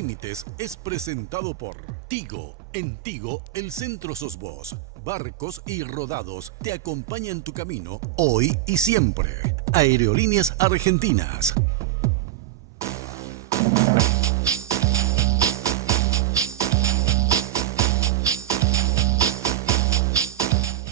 Límites es presentado por Tigo. En Tigo, el centro sos vos. Barcos y rodados te acompañan tu camino hoy y siempre. Aerolíneas Argentinas.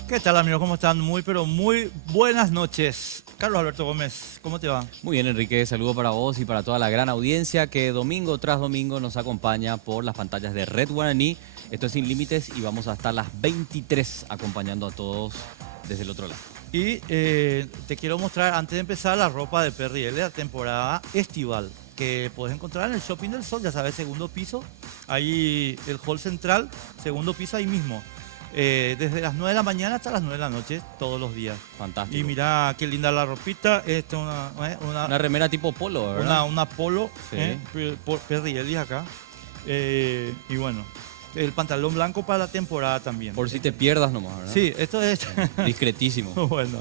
¿Qué tal, amigos? ¿Cómo están? Pero muy buenas noches. Carlos Alberto Gómez, ¿cómo te va? Muy bien, Enrique. Saludo para vos y para toda la gran audiencia que domingo tras domingo nos acompaña por las pantallas de Red Guaraní. Esto es Sin Límites y vamos hasta las 23 acompañando a todos desde el otro lado. Y te quiero mostrar, antes de empezar, la ropa de Perriel de la temporada estival, que puedes encontrar en el Shopping del Sol, ya sabes, segundo piso. Ahí el hall central, segundo piso ahí mismo. Desde las 9 de la mañana hasta las 9 de la noche, todos los días. Fantástico. Y mira qué linda la ropita. Una remera tipo polo, ¿verdad? Una polo, Sí. Perrielli acá. Y bueno, el pantalón blanco para la temporada también. Por si te pierdas nomás, ¿verdad? Sí, esto es... Discretísimo. Bueno,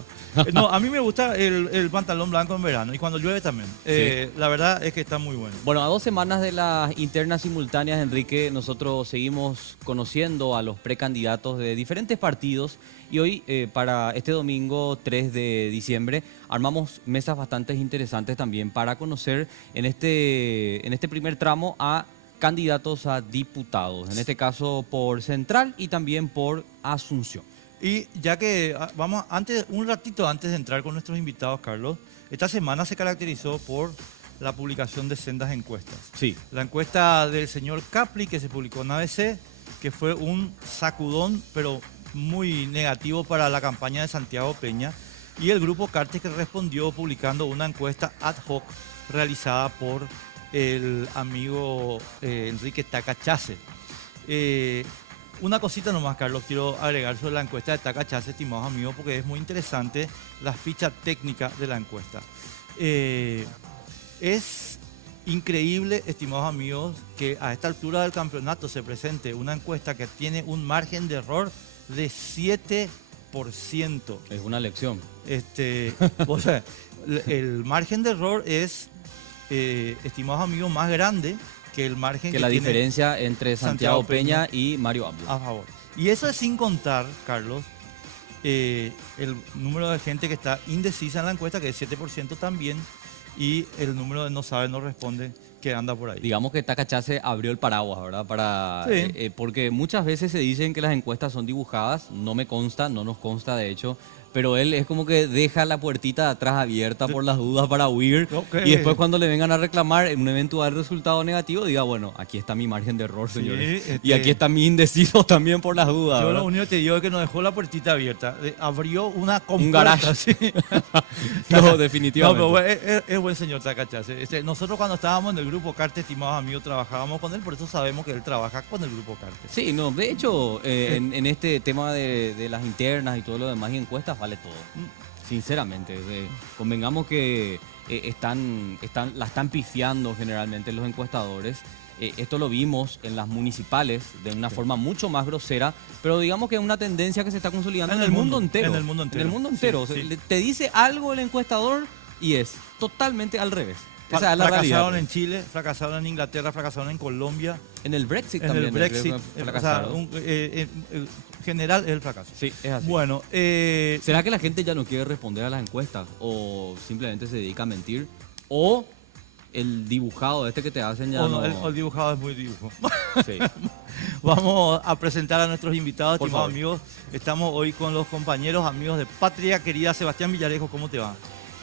no, a mí me gusta el pantalón blanco en verano y cuando llueve también. Sí. La verdad es que está muy bueno. Bueno, a 2 semanas de las internas simultáneas, Enrique, nosotros seguimos conociendo a los precandidatos de diferentes partidos y hoy, para este domingo 3 de diciembre, armamos mesas bastante interesantes también para conocer en este primer tramo a candidatos a diputados, en este caso por Central y también por Asunción. Y ya que vamos, un ratito antes de entrar con nuestros invitados, Carlos, esta semana se caracterizó por la publicación de sendas encuestas. Sí. La encuesta del señor Capli, que se publicó en ABC, que fue un sacudón, pero muy negativo para la campaña de Santiago Peña, y el grupo Cartes, que respondió publicando una encuesta ad hoc realizada por el amigo Enrique Tacachase. Una cosita nomás, Carlos, quiero agregar sobre la encuesta de Tacachase, estimados amigos, porque es muy interesante la ficha técnica de la encuesta. Es increíble, estimados amigos, que a esta altura del campeonato se presente una encuesta que tiene un margen de error de 7%. Es una lección. O sea, el margen de error es, estimados amigos, más grande que el margen que la tiene diferencia entre Santiago Peña y Mario Abdo. a favor. Y eso es sin contar, Carlos, el número de gente que está indecisa en la encuesta, que es 7% también, y el número de no sabe, no responde, que anda por ahí. Digamos que Tacachase abrió el paraguas, ¿verdad? Sí. Porque muchas veces se dicen que las encuestas son dibujadas, no me consta, no nos consta de hecho, pero él es como que deja la puertita de atrás abierta por las dudas para huir. Ok. Y después cuando le vengan a reclamar un eventual resultado negativo, diga, bueno, aquí está mi margen de error, Sí, señores. Y aquí está mi indeciso también por las dudas. Yo ¿verdad? lo único que te digo es que no dejó la puertita abierta, abrió una compuerta. Un garage. Sí. No, definitivamente. No, pero es buen señor Tacachase. Nosotros cuando estábamos en el grupo Cartes, estimados amigos, trabajábamos con él, por eso sabemos que él trabaja con el grupo Cartes. Sí, no, de hecho, en este tema de las internas y todo lo demás y encuestas vale todo. Sinceramente, convengamos que la están pifiando generalmente los encuestadores. Esto lo vimos en las municipales de una forma mucho más grosera, pero digamos que es una tendencia que se está consolidando en el mundo entero. En el mundo entero. En el mundo entero. Sí, O sea, sí. te dice algo el encuestador y es totalmente al revés. Esa es la Fracasaron realidad. en Chile, fracasaron en Inglaterra, fracasaron en Colombia. En el Brexit En también. el Brexit, creo que o sea, fracasaron. en general es el fracaso. Sí, es así. Bueno, ¿Será que la gente ya no quiere responder a las encuestas o simplemente se dedica a mentir? ¿O el dibujado que te hacen ya no? el dibujado es muy dibujo. Sí. Vamos a presentar a nuestros invitados, Por estimados favor. amigos. Estamos hoy con los compañeros, amigos de Patria Querida. Sebastián Villarejo, ¿cómo te va?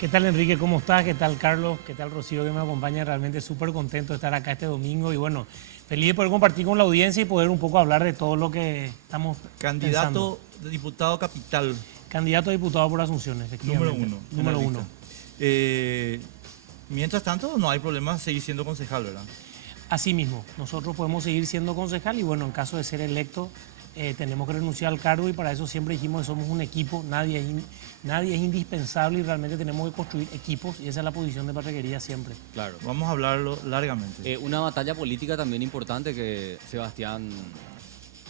¿Qué tal, Enrique? ¿Cómo estás? ¿Qué tal, Carlos? ¿Qué tal, Rocío, que me acompaña? Realmente súper contento de estar acá este domingo y bueno, feliz de poder compartir con la audiencia y poder un poco hablar de todo lo que estamos Candidato de diputado capital. pensando. Candidato a diputado por Asunción, efectivamente. Número uno. Número en la uno. lista. Mientras tanto, no hay problema seguir siendo concejal, ¿verdad? Así mismo, nosotros podemos seguir siendo concejal y bueno, en caso de ser electo, tenemos que renunciar al cargo y para eso siempre dijimos que somos un equipo, nadie es indispensable y realmente tenemos que construir equipos y esa es la posición de Patria Querida siempre. Claro. Vamos a hablarlo largamente. Una batalla política también importante que Sebastián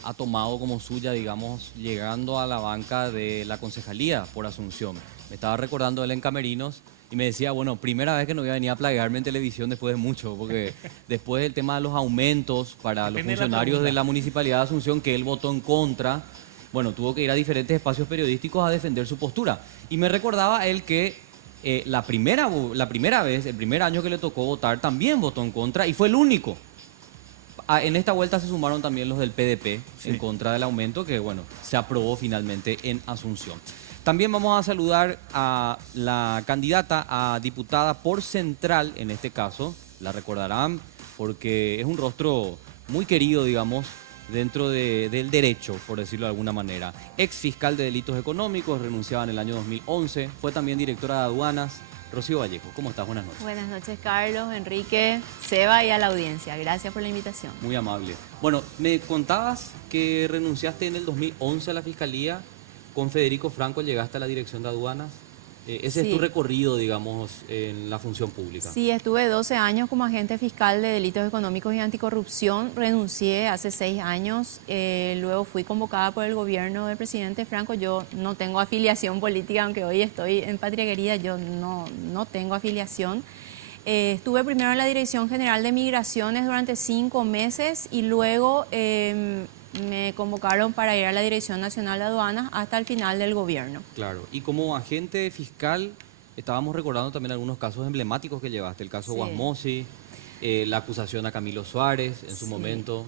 ha tomado como suya, digamos, llegando a la banca de la concejalía por Asunción. Me estaba recordando él en Camerinos y y me decía, bueno, primera vez que no voy a venir a plaguearme en televisión después de mucho, porque después del tema de los aumentos para los funcionarios de la Municipalidad de Asunción, que él votó en contra, bueno, tuvo que ir a diferentes espacios periodísticos a defender su postura. Y me recordaba él que la primera vez, el primer año que le tocó votar, también votó en contra y fue el único. En esta vuelta se sumaron también los del PDP en contra del aumento, que bueno, se aprobó finalmente en Asunción. También vamos a saludar a la candidata a diputada por Central, en este caso, la recordarán porque es un rostro muy querido, digamos, dentro del derecho, por decirlo de alguna manera. Ex fiscal de delitos económicos, renunciaba en el año 2011, fue también directora de aduanas. Rocío Vallejo, ¿cómo estás? Buenas noches. Buenas noches, Carlos, Enrique, Seba y a la audiencia. Gracias por la invitación. Muy amable. Bueno, me contabas que renunciaste en el 2011 a la Fiscalía. Con Federico Franco llegaste a la dirección de aduanas. Ese es tu recorrido, digamos, en la función pública. Sí, estuve 12 años como agente fiscal de delitos económicos y anticorrupción. Renuncié hace 6 años. Luego fui convocada por el gobierno del presidente Franco. Yo no tengo afiliación política, aunque hoy estoy en Patria Querida, yo no tengo afiliación. Estuve primero en la Dirección General de Migraciones durante 5 meses y luego me convocaron para ir a la Dirección Nacional de Aduanas hasta el final del gobierno. Claro, y como agente fiscal estábamos recordando también algunos casos emblemáticos que llevaste, el caso Guasmosi, la acusación a Camilo Suárez en su momento,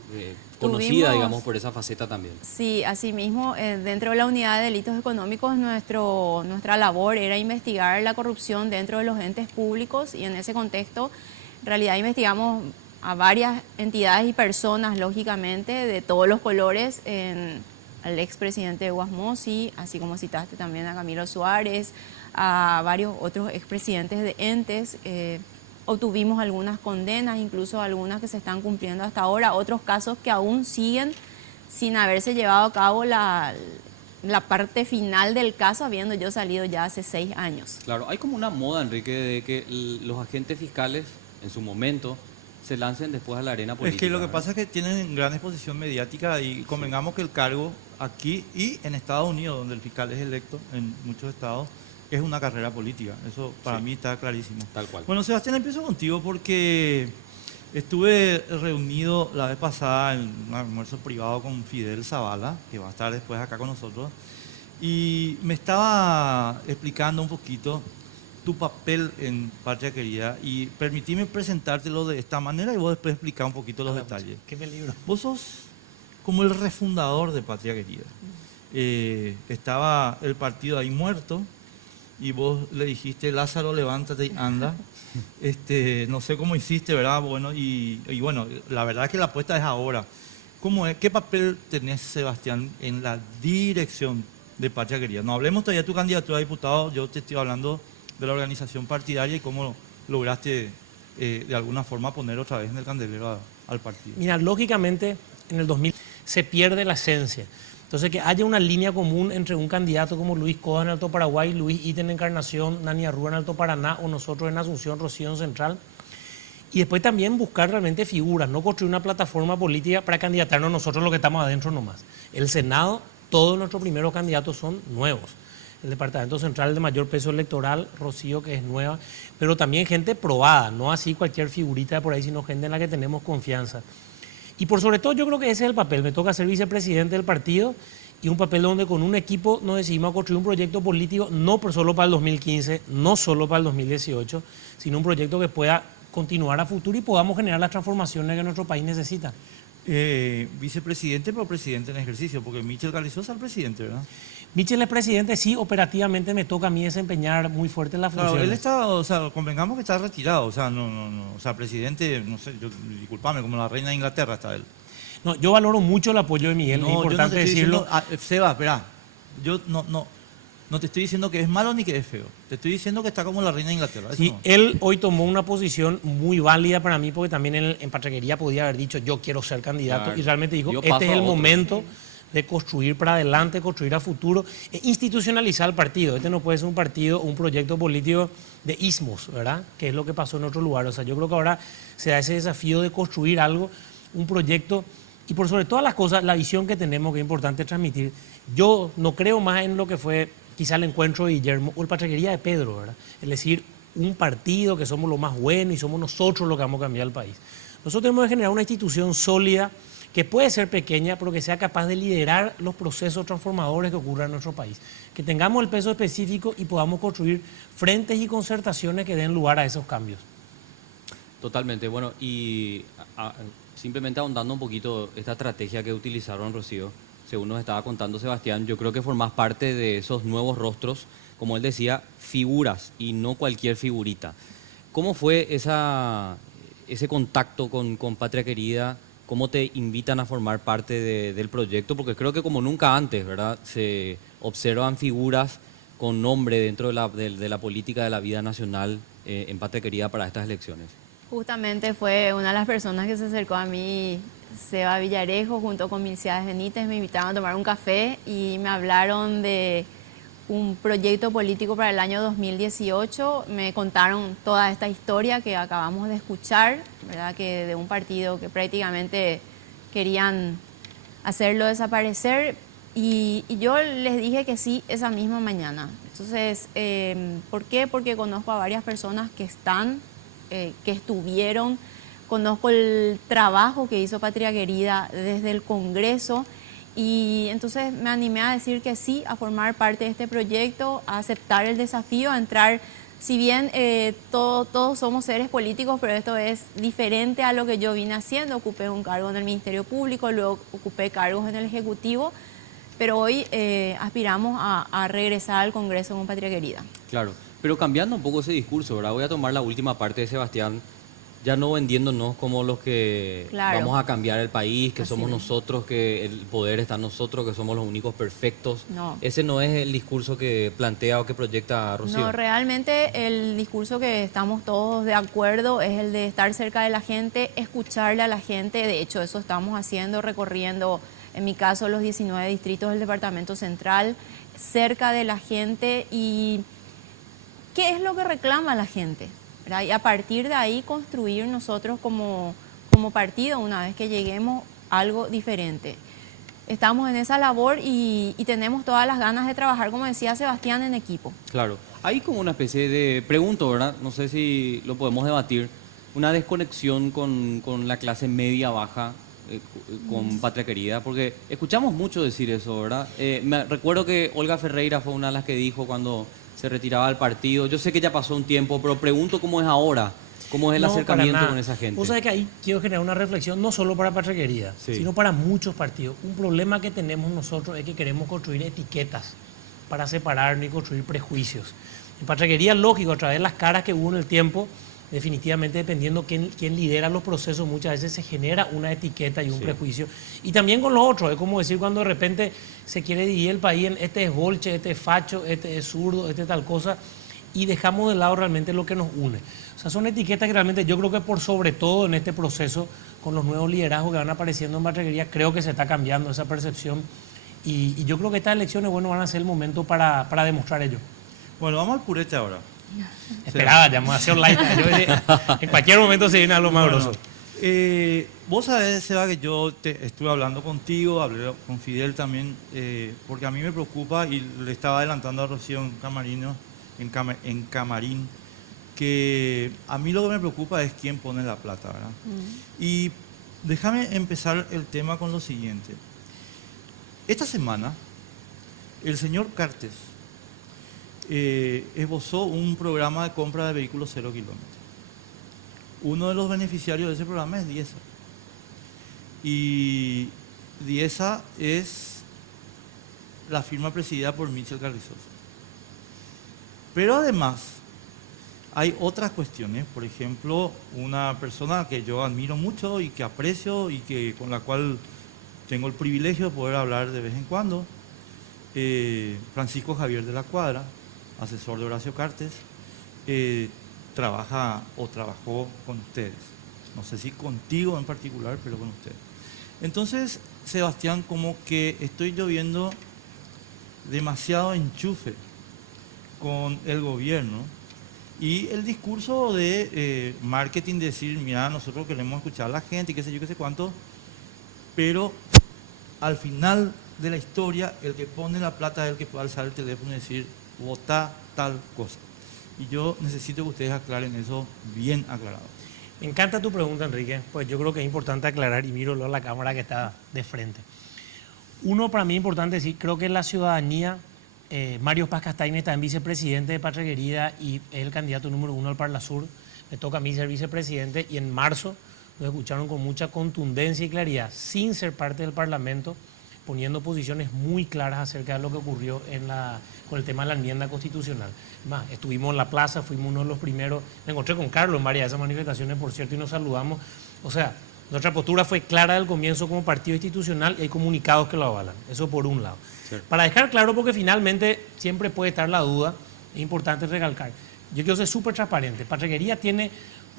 conocida, digamos, por esa faceta también. Sí, asimismo, dentro de la unidad de delitos económicos, nuestra labor era investigar la corrupción dentro de los entes públicos y en ese contexto, en realidad investigamos a varias entidades y personas, lógicamente, de todos los colores, al expresidente Guasmosi, así como citaste también a Camilo Suárez, a varios otros expresidentes de entes. Obtuvimos algunas condenas, incluso algunas que se están cumpliendo hasta ahora, otros casos que aún siguen sin haberse llevado a cabo la parte final del caso, habiendo yo salido ya hace 6 años. Claro, hay como una moda, Enrique, de que los agentes fiscales, en su momento, se lancen después a la arena política. Es que lo que pasa es que tienen gran exposición mediática y convengamos que el cargo aquí y en Estados Unidos, donde el fiscal es electo en muchos estados, es una carrera política. Eso para mí está clarísimo. Tal cual. Bueno, Sebastián, empiezo contigo porque estuve reunido la vez pasada en un almuerzo privado con Fidel Zavala, que va a estar después acá con nosotros, y me estaba explicando un poquito tu papel en Patria Querida y permitime presentártelo de esta manera y vos después explicar un poquito los detalles. Qué peligro. Vos sos como el refundador de Patria Querida. Estaba el partido ahí muerto y vos le dijiste, Lázaro, levántate y anda. No sé cómo hiciste, ¿verdad? Bueno, y bueno, la verdad es que la apuesta es ahora. ¿Qué papel tenés, Sebastián, en la dirección de Patria Querida? No hablemos todavía de tu candidatura a diputado, yo te estoy hablando de la organización partidaria y cómo lograste de alguna forma poner otra vez en el candelero al partido. Mira, lógicamente en el 2000 se pierde la esencia. Entonces, que haya una línea común entre un candidato como Luis Coda en Alto Paraguay, Luis Iten en Encarnación, Nani Arrua en Alto Paraná o nosotros en Asunción, Rocío en Central. Y después también buscar realmente figuras, no construir una plataforma política para candidatarnos nosotros los que estamos adentro nomás. El Senado, todos nuestros primeros candidatos son nuevos. El Departamento Central de mayor peso electoral, Rocío, que es nueva, pero también gente probada, no así cualquier figurita de por ahí, sino gente en la que tenemos confianza. Y por sobre todo yo creo que ese es el papel, me toca ser vicepresidente del partido y un papel donde con un equipo nos decidimos a construir un proyecto político no solo para el 2015, no solo para el 2018, sino un proyecto que pueda continuar a futuro y podamos generar las transformaciones que nuestro país necesita. Vicepresidente, pero presidente en ejercicio, porque Michel Carrizosa es el presidente, ¿verdad? Michel es presidente, sí, operativamente me toca a mí desempeñar muy fuerte la función. Claro, él está, o sea, convengamos que está retirado, o sea, o sea, presidente, no sé, disculpame, como la reina de Inglaterra está él. No, yo valoro mucho el apoyo de Miguel, es importante decirlo. Seba, espera, yo no te estoy diciendo que es malo ni que es feo, te estoy diciendo que está como la reina de Inglaterra. Sí, él hoy tomó una posición muy válida para mí, porque también él en Patria Querida podía haber dicho, yo quiero ser candidato, claro. Y realmente dijo, este es el momento de construir para adelante, construir a futuro, institucionalizar el partido. Este no puede ser un partido, un proyecto político de ismos, ¿verdad? Que es lo que pasó en otro lugar. O sea, yo creo que ahora se da ese desafío de construir algo, un proyecto, y por sobre todas las cosas, la visión que tenemos, que es importante transmitir. Yo no creo más en lo que fue quizá el encuentro de Guillermo o el Patria Querida de Pedro, ¿verdad? Es decir, un partido, que somos lo más bueno y somos nosotros los que vamos a cambiar el país. Nosotros tenemos que generar una institución sólida que puede ser pequeña, pero que sea capaz de liderar los procesos transformadores que ocurran en nuestro país. Que tengamos el peso específico y podamos construir frentes y concertaciones que den lugar a esos cambios. Totalmente. Bueno, y simplemente ahondando un poquito esta estrategia que utilizaron, Rocío, según nos estaba contando Sebastián, yo creo que formás parte de esos nuevos rostros, como él decía, figuras y no cualquier figurita. ¿Cómo fue ese contacto con Patria Querida? ¿Cómo te invitan a formar parte del proyecto? Porque creo que como nunca antes, ¿verdad? Se observan figuras con nombre dentro de la política de la vida nacional en Patria Querida para estas elecciones. Justamente fue una de las personas que se acercó a mí, Seba Villarejo, junto con Milciades Benítez, me invitaron a tomar un café y me hablaron de un proyecto político para el año 2018. Me contaron toda esta historia que acabamos de escuchar, ¿verdad? Que de un partido que prácticamente querían hacerlo desaparecer, y yo les dije que sí esa misma mañana. Entonces, ¿por qué? Porque conozco a varias personas que estuvieron, conozco el trabajo que hizo Patria Querida desde el Congreso, y entonces me animé a decir que sí, a formar parte de este proyecto, a aceptar el desafío, a entrar. Si bien todos somos seres políticos, pero esto es diferente a lo que yo vine haciendo. Ocupé un cargo en el Ministerio Público, luego ocupé cargos en el Ejecutivo, pero hoy aspiramos a regresar al Congreso con Patria Querida. Claro, pero cambiando un poco ese discurso, ¿verdad? Voy a tomar la última parte de Sebastián, ya no vendiéndonos como los que vamos a cambiar el país, que somos nosotros, que el poder está en nosotros, que somos los únicos perfectos. No. Ese no es el discurso que plantea o que proyecta Rocío. No, realmente el discurso que estamos todos de acuerdo es el de estar cerca de la gente, escucharle a la gente. De hecho, eso estamos haciendo, recorriendo, en mi caso, los 19 distritos del Departamento Central, cerca de la gente. ¿Y qué es lo que reclama la gente? ¿Verdad? Y a partir de ahí construir nosotros como partido, una vez que lleguemos, algo diferente. Estamos en esa labor y tenemos todas las ganas de trabajar, como decía Sebastián, en equipo. Claro, hay como una especie de, pregunto, ¿verdad? No sé si lo podemos debatir, una desconexión con la clase media-baja, con Patria Querida, porque escuchamos mucho decir eso, ¿verdad? Recuerdo que Olga Ferreira fue una de las que dijo cuando se retiraba del partido. Yo sé que ya pasó un tiempo, pero pregunto cómo es ahora, cómo es el acercamiento con esa gente. Vos sabés que ahí quiero generar una reflexión, no solo para Patria Querida, sino para muchos partidos. Un problema que tenemos nosotros es que queremos construir etiquetas para separarnos y construir prejuicios. En Patria Querida, lógico, a través de las caras que hubo en el tiempo, definitivamente dependiendo quién lidera los procesos, muchas veces se genera una etiqueta y un prejuicio. Y también con lo otro, es como decir cuando de repente se quiere dividir el país en este es bolche, este es facho, este es zurdo, este es tal cosa, y dejamos de lado realmente lo que nos une. O sea, son etiquetas que realmente yo creo que por sobre todo en este proceso, con los nuevos liderazgos que van apareciendo en Patria Querida, creo que se está cambiando esa percepción, y yo creo que estas elecciones, bueno, van a ser el momento para demostrar ello. Bueno, vamos al purete ahora. Esperaba, ya hemos online. En cualquier momento se viene algo más grosso. Vos sabés, Seba, que yo estuve hablando contigo, hablé con Fidel también, porque a mí me preocupa, y le estaba adelantando a Rocío en camarín, que a mí lo que me preocupa es quién pone la plata, ¿verdad? Y déjame empezar el tema con lo siguiente. Esta semana, el señor Cartes esbozó un programa de compra de vehículos 0 kilómetros. Uno de los beneficiarios de ese programa es Diesa. Y Diesa es la firma presidida por Michel Carrizosa. Pero además hay otras cuestiones, por ejemplo, una persona que yo admiro mucho y que aprecio y con la cual tengo el privilegio de poder hablar de vez en cuando, Francisco Javier de la Cuadra, asesor de Horacio Cartes, trabaja o trabajó con ustedes. No sé si contigo en particular, pero con ustedes. Entonces, Sebastián, como que estoy yo viendo demasiado enchufe con el gobierno y el discurso de marketing, decir, mira, nosotros queremos escuchar a la gente y qué sé yo, qué sé cuánto, pero al final de la historia, el que pone la plata es el que puede alzar el teléfono y decir, votá tal cosa. Y yo necesito que ustedes aclaren eso bien aclarado. Me encanta tu pregunta, Enrique, pues yo creo que es importante aclarar y miro a la cámara que está de frente. Uno, para mí es importante decir, creo que la ciudadanía, Mario Paz Castaña está en vicepresidente de Patria Querida y es el candidato número 1 al Parlasur. Me toca a mí ser vicepresidente y en marzo nos escucharon con mucha contundencia y claridad, sin ser parte del Parlamento, poniendo posiciones muy claras acerca de lo que ocurrió con el tema de la enmienda constitucional. Más, estuvimos en la plaza, fuimos uno de los primeros, me encontré con Carlos en varias de esas manifestaciones, por cierto, y nos saludamos. O sea, nuestra postura fue clara del comienzo como partido institucional y hay comunicados que lo avalan. Eso por un lado. Sí. Para dejar claro, porque finalmente siempre puede estar la duda, es importante recalcar. Yo quiero ser súper transparente. Patria Querida tiene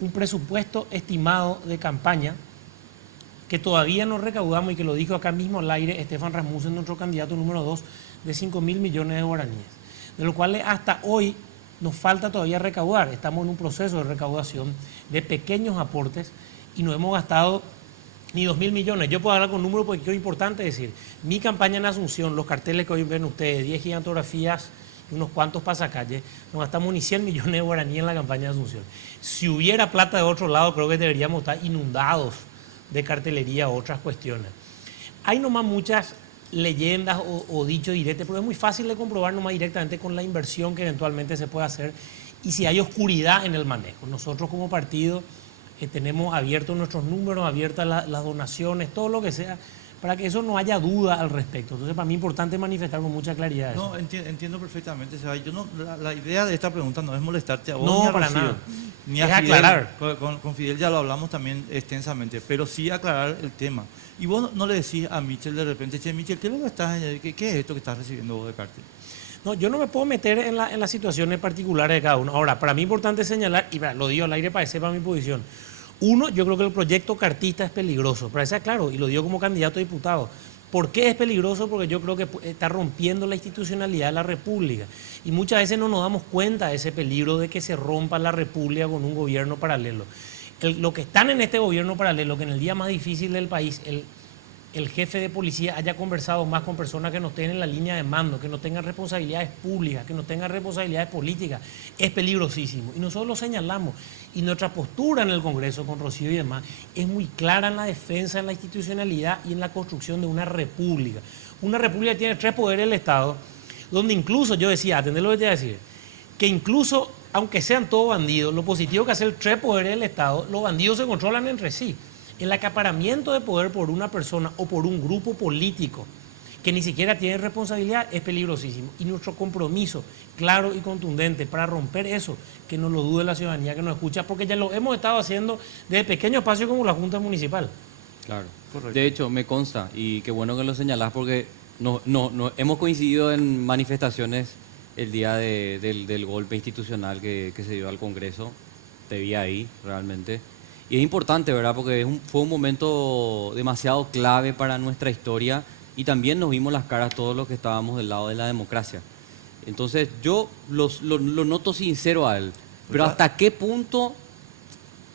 un presupuesto estimado de campaña que todavía no recaudamos y que lo dijo acá mismo al aire Estefan Rasmussen, nuestro candidato número 2, de 5.000 millones de guaraníes, de lo cual hasta hoy nos falta todavía recaudar. Estamos en un proceso de recaudación de pequeños aportes y no hemos gastado ni 2.000 millones. Yo puedo hablar con números porque es importante decir, mi campaña en Asunción, los carteles que hoy ven ustedes, 10 gigantografías y unos cuantos pasacalles, no gastamos ni 100 millones de guaraníes en la campaña de Asunción. Si hubiera plata de otro lado, creo que deberíamos estar inundados de cartelería u otras cuestiones. Hay nomás muchas leyendas o dichos directos, pero es muy fácil de comprobar nomás directamente con la inversión que eventualmente se puede hacer y si hay oscuridad en el manejo. Nosotros como partido tenemos abiertos nuestros números, abiertas las donaciones, todo lo que sea, para que eso no haya duda al respecto. Entonces, para mí es importante manifestar con mucha claridad eso. No, entiendo perfectamente. Seba. Yo no, la idea de esta pregunta no es molestarte a vos no, ni a para Rocío, nada. ni a Es Fidel. aclarar. Con Fidel ya lo hablamos también extensamente, pero sí aclarar el tema. Y vos no le decís a Michel de repente, che, Michel, ¿qué es lo que estás, qué es esto que estás recibiendo vos de cartel? No, yo no me puedo meter en las situaciones particulares de cada uno. Ahora, para mí es importante señalar, y lo digo al aire para que sepa mi posición. Uno, yo creo que el proyecto cartista es peligroso, para eso claro, y lo digo como candidato a diputado. ¿Por qué es peligroso? Porque yo creo que está rompiendo la institucionalidad de la República. Y muchas veces no nos damos cuenta de ese peligro de que se rompa la República con un gobierno paralelo. Lo que están en este gobierno paralelo, que en el día más difícil del país, el jefe de policía haya conversado más con personas que no estén en la línea de mando, que no tengan responsabilidades públicas, que no tengan responsabilidades políticas, es peligrosísimo. Y nosotros lo señalamos. Y nuestra postura en el Congreso con Rocío y demás es muy clara en la defensa de la institucionalidad y en la construcción de una república. Una república que tiene 3 poderes del Estado, donde incluso, yo decía, atendé lo que te iba a decir, que incluso, aunque sean todos bandidos, lo positivo que hacer 3 poderes del Estado, los bandidos se controlan entre sí. El acaparamiento de poder por una persona o por un grupo político que ni siquiera tiene responsabilidad es peligrosísimo. Y nuestro compromiso claro y contundente para romper eso, que no lo dude la ciudadanía que nos escucha, porque ya lo hemos estado haciendo desde pequeños espacios como la Junta Municipal. Claro. Correcto. De hecho, me consta, y qué bueno que lo señalás, porque no hemos coincidido en manifestaciones el día del golpe institucional que se dio al Congreso. Te vi ahí, realmente. Y es importante, ¿verdad? Porque fue un momento demasiado clave para nuestra historia y también nos vimos las caras todos los que estábamos del lado de la democracia. Entonces yo lo noto sincero a él, pero ¿hasta qué punto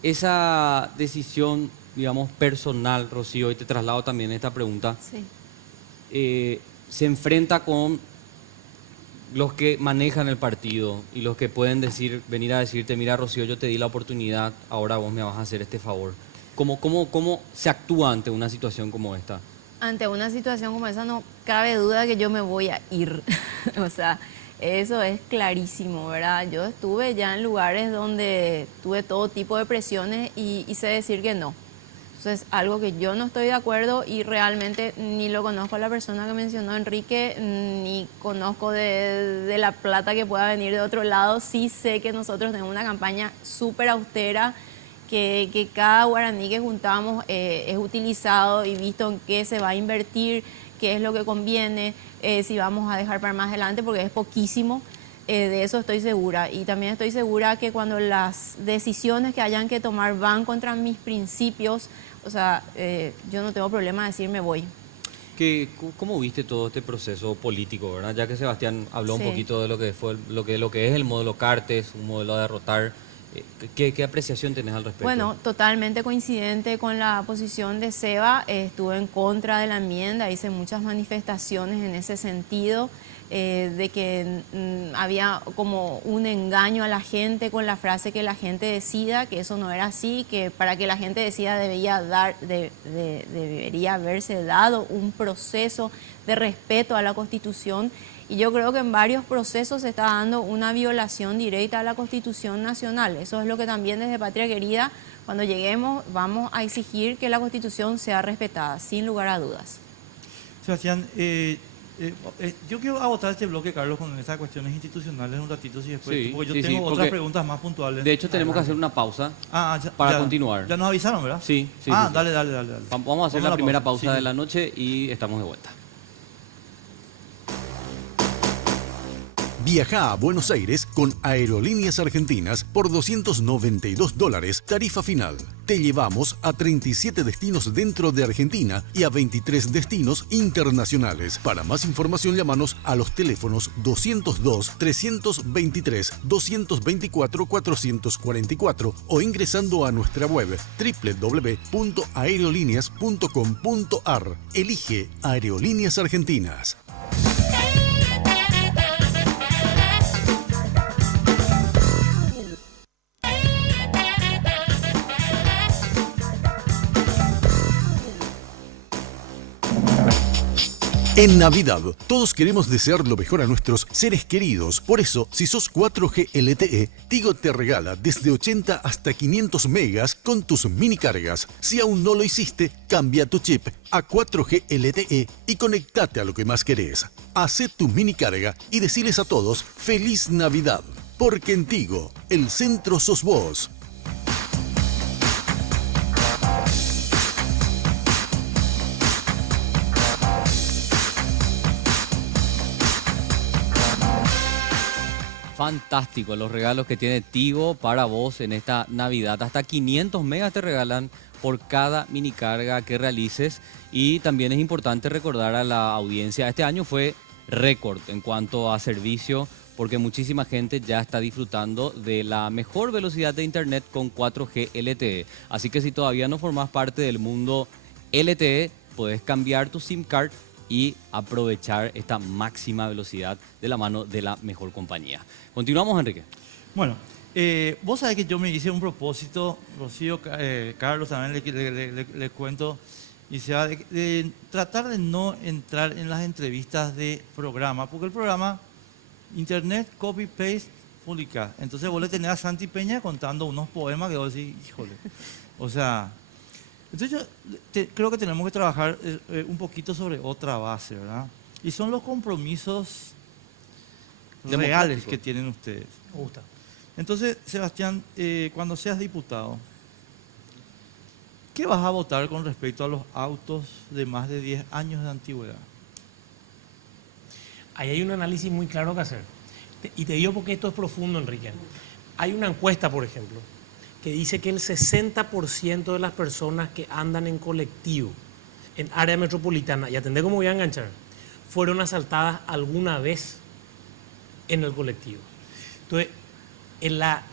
esa decisión, digamos, personal, Rocío, y te traslado también esta pregunta, sí, se enfrenta con los que manejan el partido y los que pueden venir a decirte, mira, Rocío, yo te di la oportunidad, ahora vos me vas a hacer este favor? ¿Cómo se actúa ante una situación como esta? Ante una situación como esa no cabe duda que yo me voy a ir. O sea, eso es clarísimo, ¿verdad? Yo estuve ya en lugares donde tuve todo tipo de presiones y sé decir que no. Entonces, algo que yo no estoy de acuerdo y realmente ni lo conozco a la persona que mencionó Enrique, ni conozco de la plata que pueda venir de otro lado. Sí sé que nosotros tenemos una campaña súper austera, que cada guaraní que juntamos es utilizado y visto en qué se va a invertir, qué es lo que conviene, si vamos a dejar para más adelante, porque es poquísimo. De eso estoy segura. Y también estoy segura que cuando las decisiones que hayan que tomar van contra mis principios, o sea, yo no tengo problema de decir me voy. ¿Cómo viste todo este proceso político, verdad? Ya que Sebastián habló un poquito de lo que fue lo que es el modelo Cartes, un modelo a derrotar. ¿Qué apreciación tenés al respecto? Bueno, totalmente coincidente con la posición de Seba. Estuve en contra de la enmienda, hice muchas manifestaciones en ese sentido. de que había como un engaño a la gente con la frase que la gente decida, que eso no era así, que para que la gente decida debería haberse dado un proceso de respeto a la Constitución. Y yo creo que en varios procesos se está dando una violación directa a la Constitución Nacional. Eso es lo que también desde Patria Querida, cuando lleguemos, vamos a exigir que la Constitución sea respetada, sin lugar a dudas. Sebastián, yo quiero agotar este bloque, Carlos, con esas cuestiones institucionales un ratito, si después, Sí, porque yo sí, tengo sí, otras porque preguntas más puntuales. De hecho, tenemos que hacer una pausa Ya, para ya, continuar. Ya nos avisaron, ¿verdad? Sí, sí. Ah, sí. dale. Vamos a hacer Vamos a la primera pausa. pausa Sí. de la noche y estamos de vuelta. Viaja a Buenos Aires con Aerolíneas Argentinas por $292, tarifa final. Te llevamos a 37 destinos dentro de Argentina y a 23 destinos internacionales. Para más información, llámanos a los teléfonos 202-323-224-444 o ingresando a nuestra web www.aerolíneas.com.ar. Elige Aerolíneas Argentinas. En Navidad, todos queremos desear lo mejor a nuestros seres queridos. Por eso, si sos 4G LTE, Tigo te regala desde 80 hasta 500 megas con tus mini cargas. Si aún no lo hiciste, cambia tu chip a 4G LTE y conectate a lo que más querés. Hacé tu mini carga y deciles a todos ¡Feliz Navidad! Porque en Tigo, el centro sos vos. Fantástico los regalos que tiene Tigo para vos en esta Navidad. Hasta 500 megas te regalan por cada mini carga que realices. Y también es importante recordar a la audiencia, este año fue récord en cuanto a servicio, porque muchísima gente ya está disfrutando de la mejor velocidad de internet con 4G LTE. Así que si todavía no formás parte del mundo LTE, podés cambiar tu SIM card y aprovechar esta máxima velocidad de la mano de la mejor compañía. Continuamos, Enrique. Bueno, vos sabés que yo me hice un propósito, Rocío, Carlos también le cuento, y sea de tratar de no entrar en las entrevistas de programa, porque el programa, internet, copy, paste, publicar. Entonces vos le tenés a Santi Peña contando unos poemas que vos decís, híjole, o sea... Entonces creo que tenemos que trabajar un poquito sobre otra base, ¿verdad? Y son los compromisos reales que tienen ustedes. Me gusta. Entonces, Sebastián, cuando seas diputado, ¿qué vas a votar con respecto a los autos de más de 10 años de antigüedad? Ahí hay un análisis muy claro que hacer. Y te digo porque esto es profundo, Enrique. Hay una encuesta, por ejemplo, que dice que el 60% de las personas que andan en colectivo, en área metropolitana, y atendé cómo voy a enganchar, fueron asaltadas alguna vez en el colectivo. Entonces, en la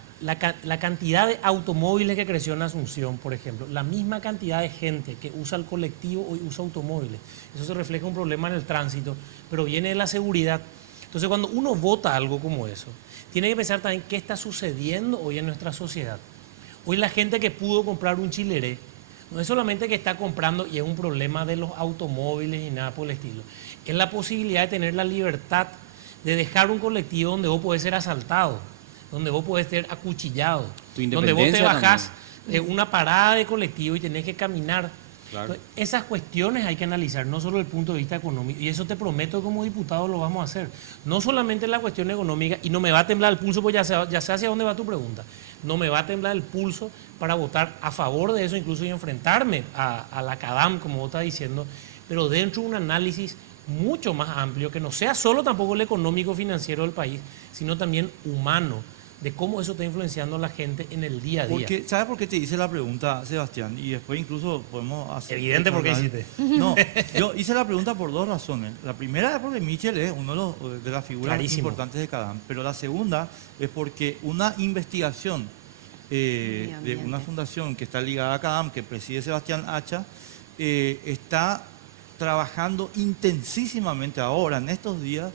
cantidad de automóviles que creció en Asunción, por ejemplo, la misma cantidad de gente que usa el colectivo hoy usa automóviles. Eso se refleja un problema en el tránsito, pero viene de la seguridad. Entonces, cuando uno vota algo como eso, tiene que pensar también qué está sucediendo hoy en nuestra sociedad. Hoy la gente que pudo comprar un chileré, no es solamente que está comprando y es un problema de los automóviles y nada por el estilo. Es la posibilidad de tener la libertad de dejar un colectivo donde vos podés ser asaltado, donde vos podés ser acuchillado, donde vos te bajás de una parada de colectivo y tenés que caminar. Claro. Entonces, esas cuestiones hay que analizar, no solo desde el punto de vista económico, y eso te prometo que como diputado lo vamos a hacer. No solamente la cuestión económica, y no me va a temblar el pulso, pues ya sé hacia dónde va tu pregunta. No me va a temblar el pulso para votar a favor de eso, incluso y enfrentarme a la CADAM, como vos estás diciendo, pero dentro de un análisis mucho más amplio, que no sea solo tampoco el económico financiero del país, sino también humano, de cómo eso está influenciando a la gente en el día a día. ¿Sabes por qué te hice la pregunta, Sebastián? Y después incluso podemos hacer... Evidente por qué hiciste. No, yo hice la pregunta por dos razones. La primera es porque Michel es uno de las figuras Clarísimo. importantes de CADAM, pero la segunda es porque una investigación de una fundación que está ligada a CADAM, que preside Sebastián Hacha, está trabajando intensísimamente ahora, en estos días,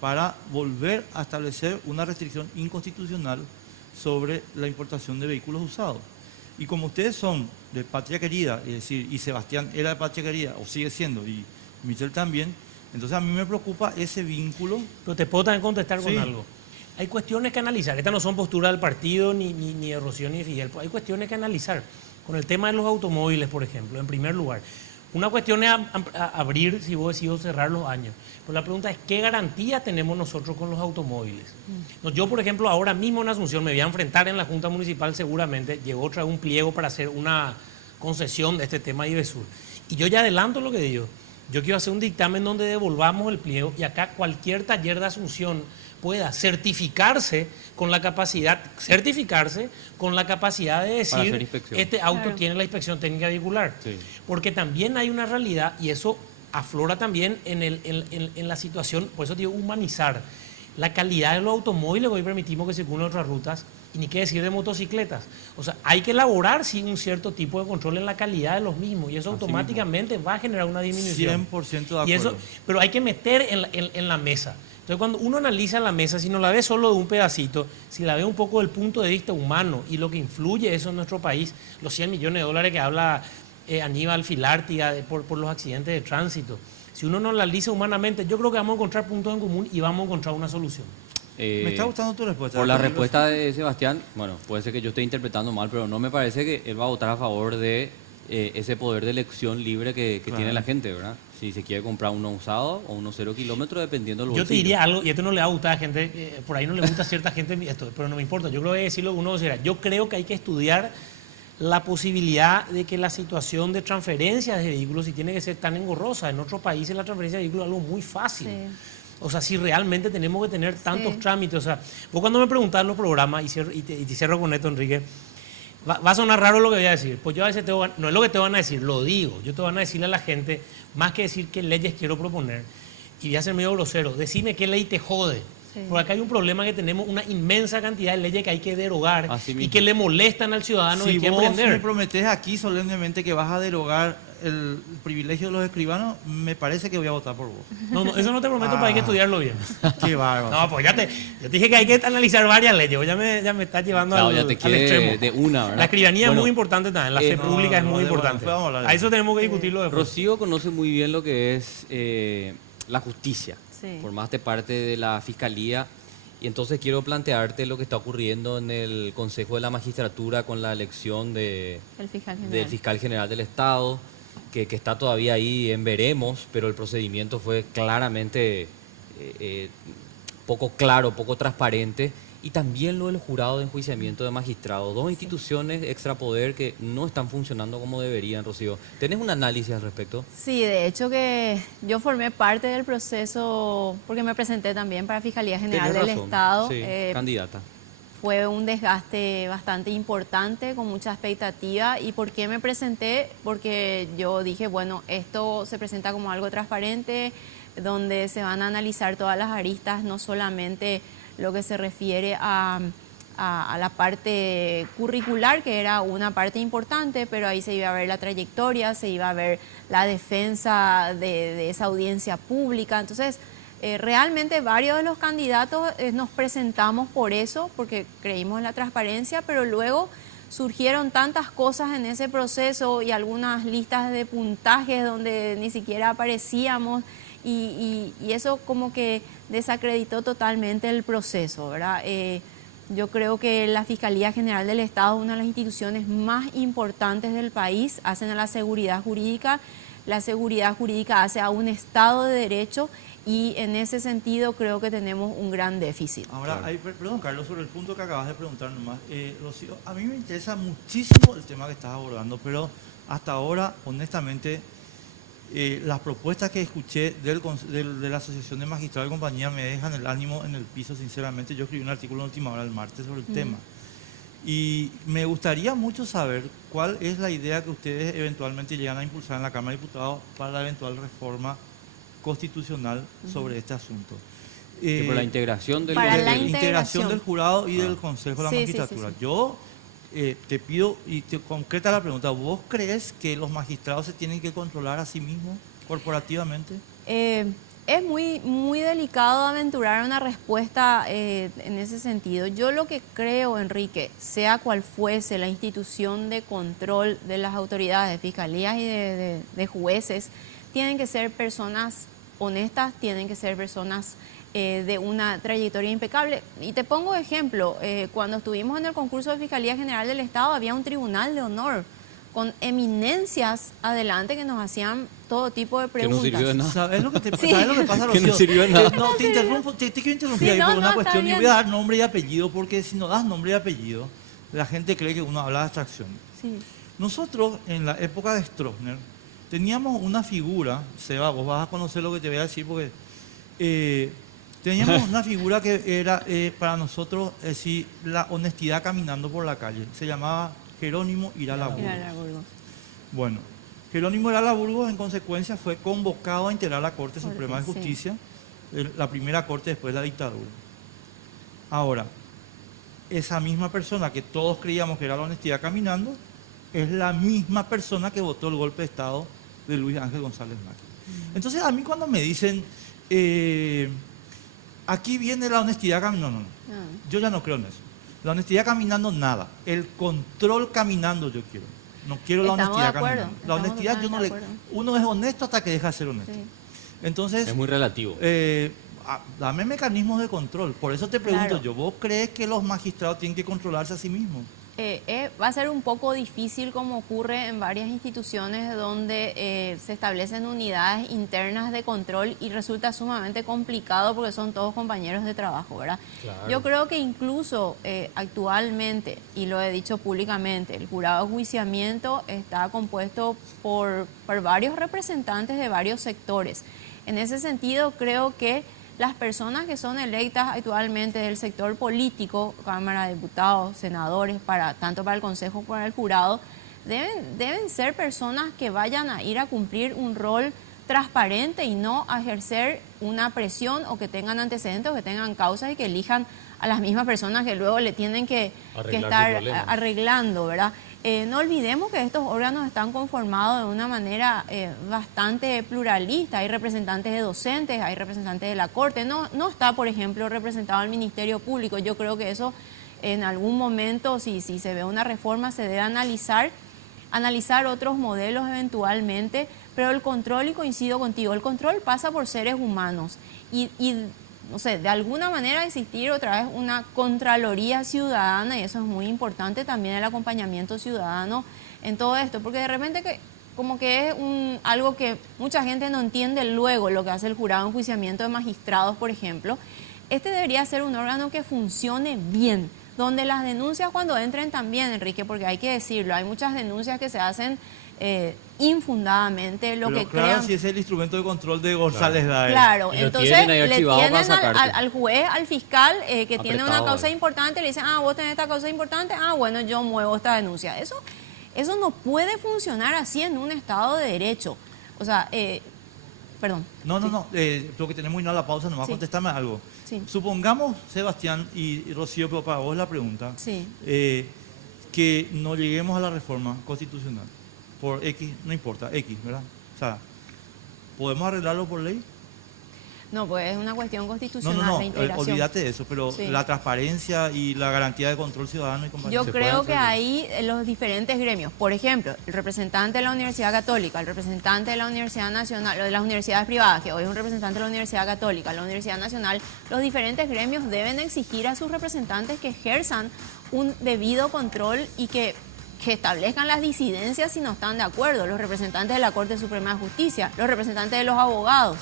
para volver a establecer una restricción inconstitucional sobre la importación de vehículos usados. Y como ustedes son de patria querida, es decir, y Sebastián era de patria querida, o sigue siendo, y Michel también, entonces a mí me preocupa ese vínculo. Pero te puedo también contestar con Sí. algo. Hay cuestiones que analizar. Estas no son posturas del partido, ni de Rocío, ni de Fidel. Hay cuestiones que analizar. Con el tema de los automóviles, por ejemplo, en primer lugar. Una cuestión es abrir, si vos decís, o cerrar los años. Pero la pregunta es, ¿qué garantías tenemos nosotros con los automóviles? No, yo, por ejemplo, ahora mismo en Asunción me voy a enfrentar en la Junta Municipal seguramente. Llegó otra vez un pliego para hacer una concesión de este tema de IBESUR. Y yo ya adelanto lo que digo. Yo quiero hacer un dictamen donde devolvamos el pliego y acá cualquier taller de Asunción pueda certificarse con la capacidad de Para hacer decir inspección. este auto Claro. tiene la inspección técnica vehicular. Sí. Porque también hay una realidad y eso aflora también en la situación, por eso digo humanizar. La calidad de los automóviles, hoy permitimos que circulen otras rutas, y ni qué decir de motocicletas. O sea, hay que elaborar sí un cierto tipo de control en la calidad de los mismos y eso Así automáticamente va a generar una disminución. 100% de acuerdo. Y eso, pero hay que meter en la mesa. Entonces, cuando uno analiza la mesa, si no la ve solo de un pedacito, si la ve un poco del punto de vista humano y lo que influye eso en nuestro país, los 100 millones de dólares que habla Aníbal Filártiga por los accidentes de tránsito, si uno no la analiza humanamente, yo creo que vamos a encontrar puntos en común y vamos a encontrar una solución. Me está gustando tu respuesta. Por la Camilo. respuesta de Sebastián, bueno, puede ser que yo esté interpretando mal, pero no me parece que él va a votar a favor de ese poder de elección libre que Claro. tiene la gente, ¿verdad? Si se quiere comprar uno usado o uno 0 kilómetros, dependiendo del Yo te bolsillo. diría algo, y esto no le va a gustar a gente, por ahí no le gusta a cierta gente esto, pero no me importa. Yo creo que decirlo uno será. Yo creo que hay que estudiar la posibilidad de que la situación de transferencias de vehículos, si tiene que ser tan engorrosa, en otros países la transferencia de vehículos es algo muy fácil. Sí. O sea, si realmente tenemos que tener tantos Sí. trámites. O sea, vos cuando me preguntás los programas, y te cierro con esto, Enrique, va a sonar raro lo que voy a decir. Pues yo a veces no es lo que te van a decir, lo digo. Yo te van a decirle a la gente, más que decir qué leyes quiero proponer, y voy a ser medio grosero, decime qué ley te jode. Sí. Porque acá hay un problema que tenemos una inmensa cantidad de leyes que hay que derogar Así y mismo. que le molestan al ciudadano Si que quiere vos emprender. me prometés aquí solemnemente que vas a derogar el privilegio de los escribanos, me parece que voy a votar por vos. No, eso no te prometo, pero hay que estudiarlo bien. Qué bárbaro. No, pues yo te dije que hay que analizar varias leyes. Vos ya me estás llevando Claro, al, ya te al quiere extremo. de una, ¿verdad? La escribanía Bueno, es muy importante también, la fe no, pública es no, muy bueno, importante. después vamos a hablar de A eso. eso tenemos que discutirlo después. Rocío conoce muy bien lo que es la justicia, Sí. por más de parte de la Fiscalía. Y entonces quiero plantearte lo que está ocurriendo en el Consejo de la Magistratura con la elección El fiscal general. del fiscal general del Estado, que está todavía ahí en veremos, pero el procedimiento fue claramente poco claro, poco transparente. Y también lo del jurado de enjuiciamiento de magistrados, dos instituciones extrapoder que no están funcionando como deberían, Rocío. ¿Tenés un análisis al respecto? Sí, de hecho que yo formé parte del proceso porque me presenté también para Fiscalía General Tenés del razón, Estado. sí, candidata. Fue un desgaste bastante importante, con mucha expectativa. ¿Y por qué me presenté? Porque yo dije, bueno, esto se presenta como algo transparente, donde se van a analizar todas las aristas, no solamente lo que se refiere a la parte curricular, que era una parte importante, pero ahí se iba a ver la trayectoria, se iba a ver la defensa de esa audiencia pública. Entonces, realmente varios de los candidatos nos presentamos por eso, porque creímos en la transparencia, pero luego surgieron tantas cosas en ese proceso y algunas listas de puntajes donde ni siquiera aparecíamos y eso como que desacreditó totalmente el proceso, ¿verdad? Yo creo que la Fiscalía General del Estado es una de las instituciones más importantes del país, hacen a la seguridad jurídica hace a un Estado de Derecho y en ese sentido creo que tenemos un gran déficit. Ahora, perdón, Carlos, sobre el punto que acabas de preguntar nomás. Rocío, a mí me interesa muchísimo el tema que estás abordando, pero hasta ahora, honestamente, las propuestas que escuché de la Asociación de Magistrados y Compañía me dejan el ánimo en el piso, sinceramente. Yo escribí un artículo en Última Hora el martes sobre el tema. Y me gustaría mucho saber cuál es la idea que ustedes eventualmente llegan a impulsar en la Cámara de Diputados para la eventual reforma constitucional sobre este asunto. Que por la integración del Para de la la integración integración. del jurado y del Consejo de la Sí, sí, sí, Magistratura. sí. Yo te pido, y te concreta la pregunta, ¿vos crees que los magistrados se tienen que controlar a sí mismos corporativamente? Es muy delicado aventurar una respuesta en ese sentido. Yo lo que creo, Enrique, sea cual fuese la institución de control de las autoridades, de fiscalías y de jueces, tienen que ser personas honestas, tienen que ser personas de una trayectoria impecable. Y te pongo ejemplo, cuando estuvimos en el concurso de Fiscalía General del Estado había un tribunal de honor con eminencias adelante que nos hacían todo tipo de Que no preguntas. sirvió de nada. ¿Sabes lo que Sí. ¿sabes lo que pasa, Que no Rocío? sirvió de nada. No, te interrumpo, te quiero interrumpir Sí, ahí no, por una no, cuestión. está Y voy a bien. dar nombre y apellido, porque si no das nombre y apellido, la gente cree que uno habla de abstracción. Sí. Nosotros, en la época de Stroessner, teníamos una figura, Seba, vos vas a conocer lo que te voy a decir, porque teníamos una figura que era para nosotros, sí, la honestidad caminando por la calle. Se llamaba Jerónimo Irala-Burgos. Era Burgos. Bueno, Jerónimo Irala-Burgos en consecuencia fue convocado a integrar la Corte Suprema de Sí. Justicia, la primera corte después de la dictadura. Ahora, esa misma persona que todos creíamos que era la honestidad caminando, es la misma persona que votó el golpe de Estado de Luis Ángel González Macri. Entonces a mí cuando me dicen, aquí viene la honestidad caminando, no, yo ya no creo en eso. La honestidad caminando, nada. El control caminando yo quiero. No quiero la Estamos de honestidad acuerdo, caminando. La estamos honestidad yo no totalmente le... de acuerdo. Uno es honesto hasta que deja de ser honesto. Sí. Entonces, Es muy relativo. dame mecanismos de control. Por eso te pregunto Claro. yo, ¿vos crees que los magistrados tienen que controlarse a sí mismos? Va a ser un poco difícil, como ocurre en varias instituciones donde se establecen unidades internas de control y resulta sumamente complicado porque son todos compañeros de trabajo, ¿verdad? Claro. Yo creo que incluso actualmente, y lo he dicho públicamente, el jurado de enjuiciamiento está compuesto por varios representantes de varios sectores. En ese sentido, creo que las personas que son electas actualmente del sector político, Cámara de Diputados, senadores, tanto para el Consejo como para el jurado, deben ser personas que vayan a ir a cumplir un rol transparente y no a ejercer una presión o que tengan antecedentes o que tengan causas y que elijan a las mismas personas que luego le tienen que Arreglar estar sus problemas. arreglando, ¿verdad? No olvidemos que estos órganos están conformados de una manera bastante pluralista. Hay representantes de docentes, hay representantes de la Corte. No está, por ejemplo, representado el Ministerio Público. Yo creo que eso en algún momento, si se ve una reforma, se debe analizar otros modelos eventualmente, pero el control, y coincido contigo, el control pasa por seres humanos y no sé, de alguna manera existir otra vez una contraloría ciudadana, y eso es muy importante también, el acompañamiento ciudadano en todo esto, porque de repente como que es algo que mucha gente no entiende luego, lo que hace el jurado de enjuiciamiento de magistrados, por ejemplo. Este debería ser un órgano que funcione bien, donde las denuncias cuando entren también, Enrique, porque hay que decirlo, hay muchas denuncias que se hacen infundadamente, lo Pero que claro, crean... si es el instrumento de control de González Daer. Claro, Y lo entonces tienen ahí le archivado tienen para sacarte. al juez, al fiscal que tiene una Apretado, causa importante, le dicen, vos tenés esta causa importante, bueno, yo muevo esta denuncia. Eso no puede funcionar así en un Estado de Derecho. O sea, perdón. No, lo que tenemos y no la pausa, nomás Sí. contestarme algo. Sí. Supongamos, Sebastián y Rocío, pero para vos la pregunta, Sí. que no lleguemos a la reforma constitucional por X, no importa, X, ¿verdad? O sea, ¿podemos arreglarlo por ley? No, pues es una cuestión constitucional, No, la integración. olvídate de eso, pero Sí. la transparencia y la garantía de control ciudadano y compañía. Yo se creo pueden que hacer. ahí los diferentes gremios, por ejemplo, el representante de la Universidad Católica, el representante de la Universidad Nacional, de las universidades privadas, que hoy es un representante de la Universidad Católica, la Universidad Nacional, los diferentes gremios deben exigir a sus representantes que ejerzan un debido control y que establezcan las disidencias si no están de acuerdo. Los representantes de la Corte Suprema de Justicia, los representantes de los abogados.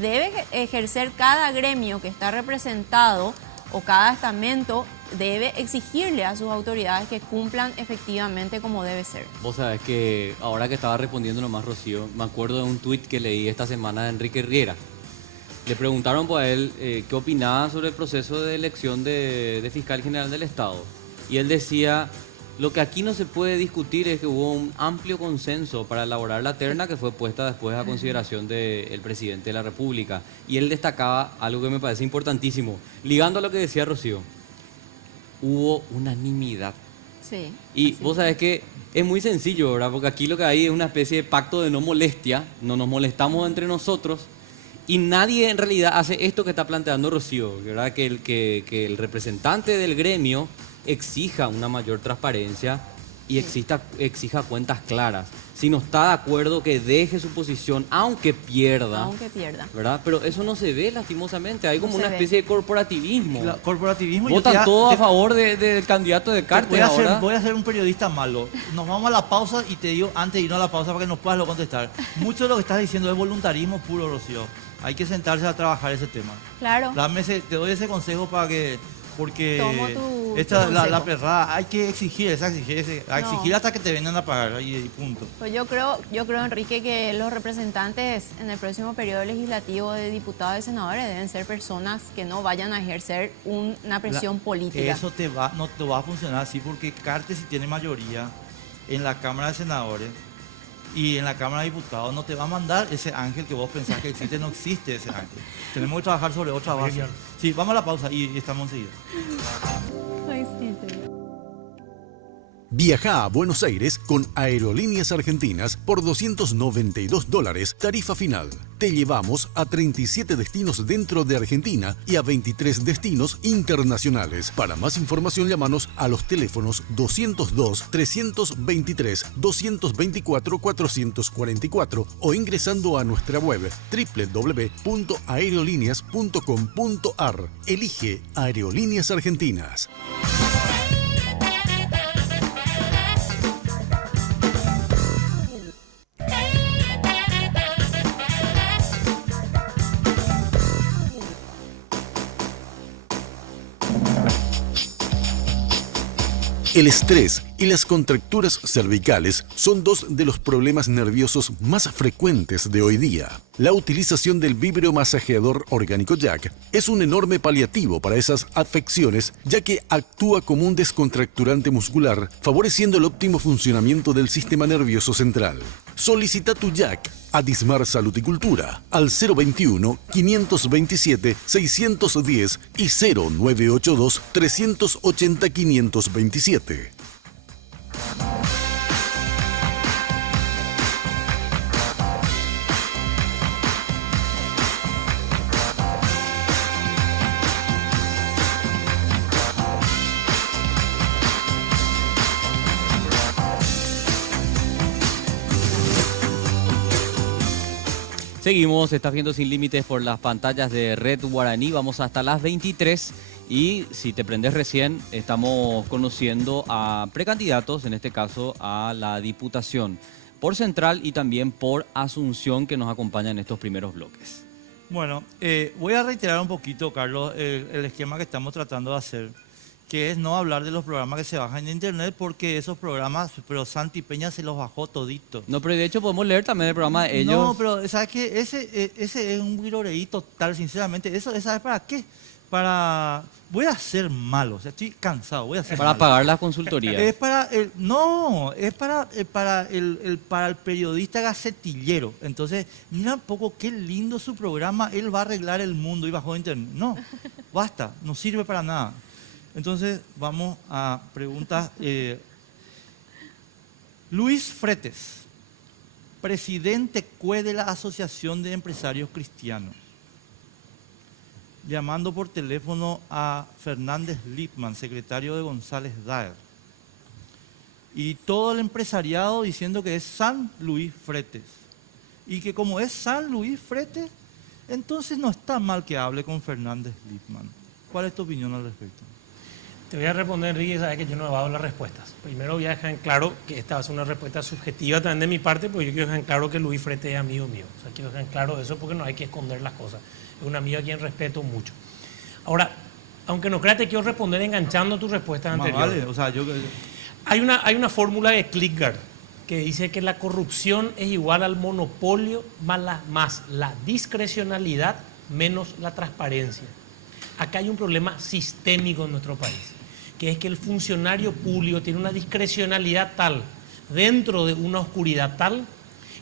Debe ejercer cada gremio que está representado o cada estamento debe exigirle a sus autoridades que cumplan efectivamente como debe ser. Vos sabés que ahora que estaba respondiendo nomás Rocío, me acuerdo de un tuit que leí esta semana de Enrique Riera. Le preguntaron por él qué opinaba sobre el proceso de elección de fiscal general del Estado. Y él decía, lo que aquí no se puede discutir es que hubo un amplio consenso para elaborar la terna que fue puesta después a consideración del presidente de la República. Y él destacaba algo que me parece importantísimo, ligando a lo que decía Rocío. Hubo unanimidad. Sí. Y así vos sabés que es muy sencillo, ¿verdad? Porque aquí lo que hay es una especie de pacto de no molestia, no nos molestamos entre nosotros Y nadie en realidad hace esto que está planteando Rocío, ¿verdad? Que el representante del gremio exija una mayor transparencia y exija cuentas claras. Si no está de acuerdo, que deje su posición, aunque pierda. Aunque pierda. ¿Verdad? Pero eso no se ve lastimosamente. Hay como No una se ve. especie de corporativismo. Corporativismo. Votan todos a favor del candidato de Cartes ahora. Voy a ser un periodista malo. Nos vamos a la pausa y te digo antes de irnos a la pausa para que nos puedas lo contestar. Mucho de lo que estás diciendo es voluntarismo puro, Rocío. Hay que sentarse a trabajar ese tema. Claro. Te doy ese consejo para que... Porque Tomo tu la consejo. perrada hay que exigir hasta que te vengan a pagar y punto. Pues yo creo, Enrique, que los representantes en el próximo periodo legislativo de diputados y senadores deben ser personas que no vayan a ejercer una presión política. Eso no te va a funcionar así porque Cartes, si tiene mayoría en la Cámara de Senadores y en la Cámara de Diputados, no te va a mandar ese ángel que vos pensás que existe. No existe ese ángel. Tenemos que trabajar sobre otra base. Sí, vamos a la pausa y estamos enseguida. Ay, sí, sí. Viaja a Buenos Aires con Aerolíneas Argentinas por $292, tarifa final. Te llevamos a 37 destinos dentro de Argentina y a 23 destinos internacionales. Para más información, llámanos a los teléfonos 202-323-224-444 o ingresando a nuestra web www.aerolíneas.com.ar. Elige Aerolíneas Argentinas. El estrés y las contracturas cervicales son dos de los problemas nerviosos más frecuentes de hoy día. La utilización del vibromasajeador orgánico Jack es un enorme paliativo para esas afecciones, ya que actúa como un descontracturante muscular, favoreciendo el óptimo funcionamiento del sistema nervioso central. Solicita tu Jack a Dismar Salud y Cultura al 021-527-610 y 0982-380-527. Seguimos, estás viendo Sin Límites por las pantallas de Red Guaraní. Vamos hasta las 23 y si te prendes recién, estamos conociendo a precandidatos, en este caso a la Diputación, por Central y también por Asunción, que nos acompañan en estos primeros bloques. Bueno, voy a reiterar un poquito, Carlos, el esquema que estamos tratando de hacer, que es no hablar de los programas que se bajan de internet, porque esos programas, pero Santi Peña se los bajó todito. No, pero de hecho podemos leer también el programa de ellos. No, pero ¿sabes qué? Ese es un viroreí total, sinceramente. ¿Sabes para qué? Voy a ser malo, o sea, estoy cansado, voy a ser para malo. pagar las consultorías. Es para el periodista gacetillero. Entonces, mira un poco qué lindo su programa, él va a arreglar el mundo y bajó de internet. No, basta, no sirve para nada. Entonces, vamos a preguntas. Luis Fretes, presidente CUE de la Asociación de Empresarios Cristianos, llamando por teléfono a Fernández Lippmann, secretario de González Daer, y todo el empresariado diciendo que es San Luis Fretes, y que como es San Luis Fretes, entonces no está mal que hable con Fernández Lippmann. ¿Cuál es tu opinión al respecto? Te voy a responder, Enrique, sabes que yo no he dado las respuestas. Primero voy a dejar en claro que esta va a ser una respuesta subjetiva también de mi parte, porque yo quiero dejar en claro que Luis Fretes es amigo mío. O sea, quiero dejar en claro eso porque no hay que esconder las cosas. Es un amigo a quien respeto mucho. Ahora, aunque no creas, te quiero responder enganchando tu respuesta anterior. Vale, o sea, Hay una fórmula de Klickgard que dice que la corrupción es igual al monopolio más la discrecionalidad menos la transparencia. Acá hay un problema sistémico en nuestro país, que es que el funcionario público tiene una discrecionalidad tal, dentro de una oscuridad tal,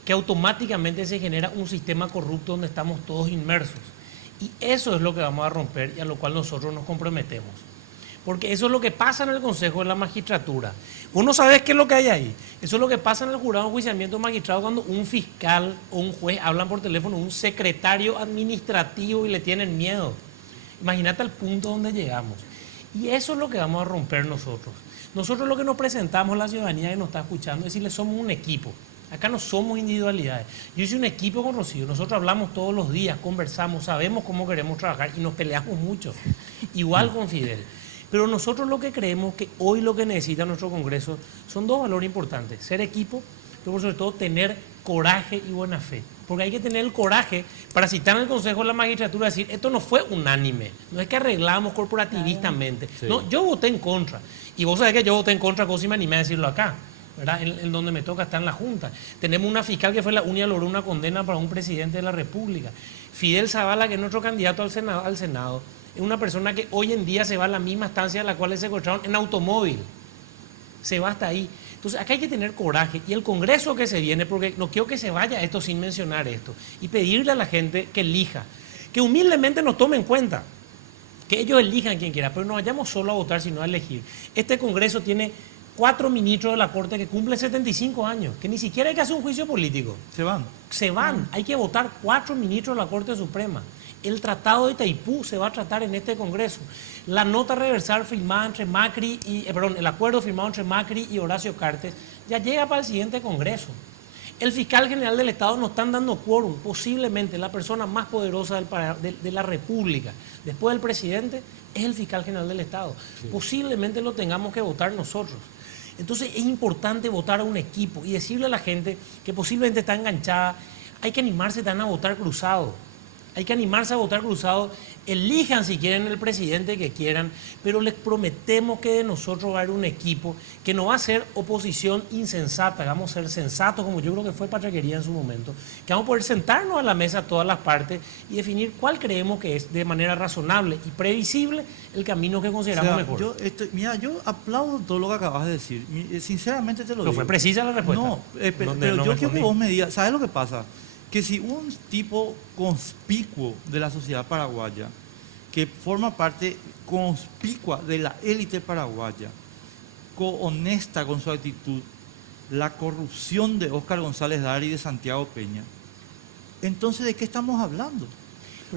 que automáticamente se genera un sistema corrupto donde estamos todos inmersos. Y eso es lo que vamos a romper y a lo cual nosotros nos comprometemos. Porque eso es lo que pasa en el Consejo de la Magistratura. Vos no sabés qué es lo que hay ahí. Eso es lo que pasa en el jurado de enjuiciamiento magistrado cuando un fiscal o un juez hablan por teléfono, un secretario administrativo y le tienen miedo. Imagínate al punto donde llegamos. Y eso es lo que vamos a romper nosotros. Nosotros lo que nos presentamos a la ciudadanía que nos está escuchando es decirle somos un equipo. Acá no somos individualidades. Yo hice un equipo con Rocío. Nosotros hablamos todos los días, conversamos, sabemos cómo queremos trabajar y nos peleamos mucho. Igual con Fidel. Pero nosotros lo que creemos que hoy lo que necesita nuestro Congreso son dos valores importantes. Ser equipo, pero sobre todo tener coraje y buena fe. Porque hay que tener el coraje para citar en el Consejo de la Magistratura y decir, esto no fue unánime, no es que arreglamos corporativistamente. Sí. No, yo voté en contra. Y vos sabés que yo voté en contra, cosa y me animé a decirlo acá, ¿verdad? En donde me toca estar en la Junta. Tenemos una fiscal que fue la única que logró una condena para un presidente de la República. Fidel Zavala, que es nuestro candidato al Senado, es una persona que hoy en día se va a la misma estancia a la cual se encontraron en automóvil. Se va hasta ahí. Entonces, acá hay que tener coraje. Y el Congreso que se viene, porque no quiero que se vaya esto sin mencionar esto, y pedirle a la gente que elija, que humildemente nos tome en cuenta, que ellos elijan quien quiera, pero no vayamos solo a votar, sino a elegir. Este Congreso tiene 4 ministros de la Corte que cumplen 75 años, que ni siquiera hay que hacer un juicio político. Se van. Hay que votar 4 ministros de la Corte Suprema. El Tratado de Itaipú se va a tratar en este Congreso. La nota reversal firmada entre Macri y, el acuerdo firmado entre Macri y Horacio Cartes ya llega para el siguiente Congreso. El fiscal general del Estado nos están dando quórum, posiblemente la persona más poderosa de la República, después del presidente, es el fiscal general del Estado. Sí. Posiblemente lo tengamos que votar nosotros. Entonces es importante votar a un equipo y decirle a la gente que posiblemente está enganchada, hay que animarse también a votar cruzado. Hay que animarse a votar cruzado, elijan si quieren el presidente que quieran, pero les prometemos que de nosotros va a haber un equipo que no va a ser oposición insensata, vamos a ser sensatos, como yo creo que fue Patraquería en su momento, que vamos a poder sentarnos a la mesa todas las partes y definir cuál creemos que es de manera razonable y previsible el camino que consideramos mejor. Yo aplaudo todo lo que acabas de decir, sinceramente te lo digo. ¿No fue precisa la respuesta? No, pero yo quiero que vos me digas, ¿sabes lo que pasa? Que si un tipo conspicuo de la sociedad paraguaya, que forma parte conspicua de la élite paraguaya, honesta con su actitud, la corrupción de Óscar González Dara y de Santiago Peña, entonces ¿de qué estamos hablando?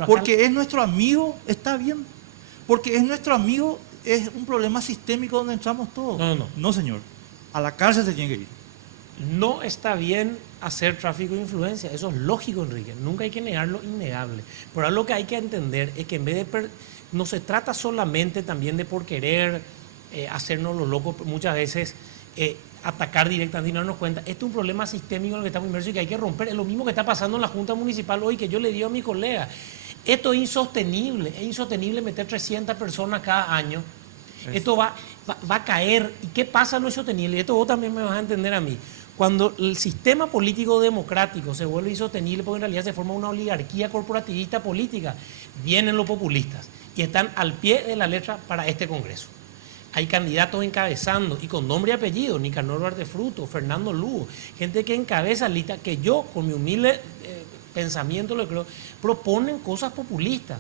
Porque es nuestro amigo, está bien. Porque es nuestro amigo, es un problema sistémico donde entramos todos. No, señor. A la cárcel se tiene que ir. No está bien hacer tráfico de influencia, eso es lógico, Enrique, nunca hay que negar lo innegable, pero lo que hay que entender es que en vez de, no se trata solamente también de por querer hacernos los locos, muchas veces atacar directamente y no darnos cuenta, este es un problema sistémico en el que estamos inmersos y que hay que romper, es lo mismo que está pasando en la Junta Municipal hoy, que yo le digo a mi colega, esto es insostenible meter 300 personas cada año, esto va a caer, ¿y qué pasa lo insostenible? Y esto vos también me vas a entender a mí. Cuando el sistema político democrático se vuelve insostenible, porque en realidad se forma una oligarquía corporativista política, vienen los populistas y están al pie de la letra para este Congreso. Hay candidatos encabezando, y con nombre y apellido, Nicanor Bartefruto, Fernando Lugo, gente que encabeza lista, que yo, con mi humilde pensamiento, lo creo, proponen cosas populistas.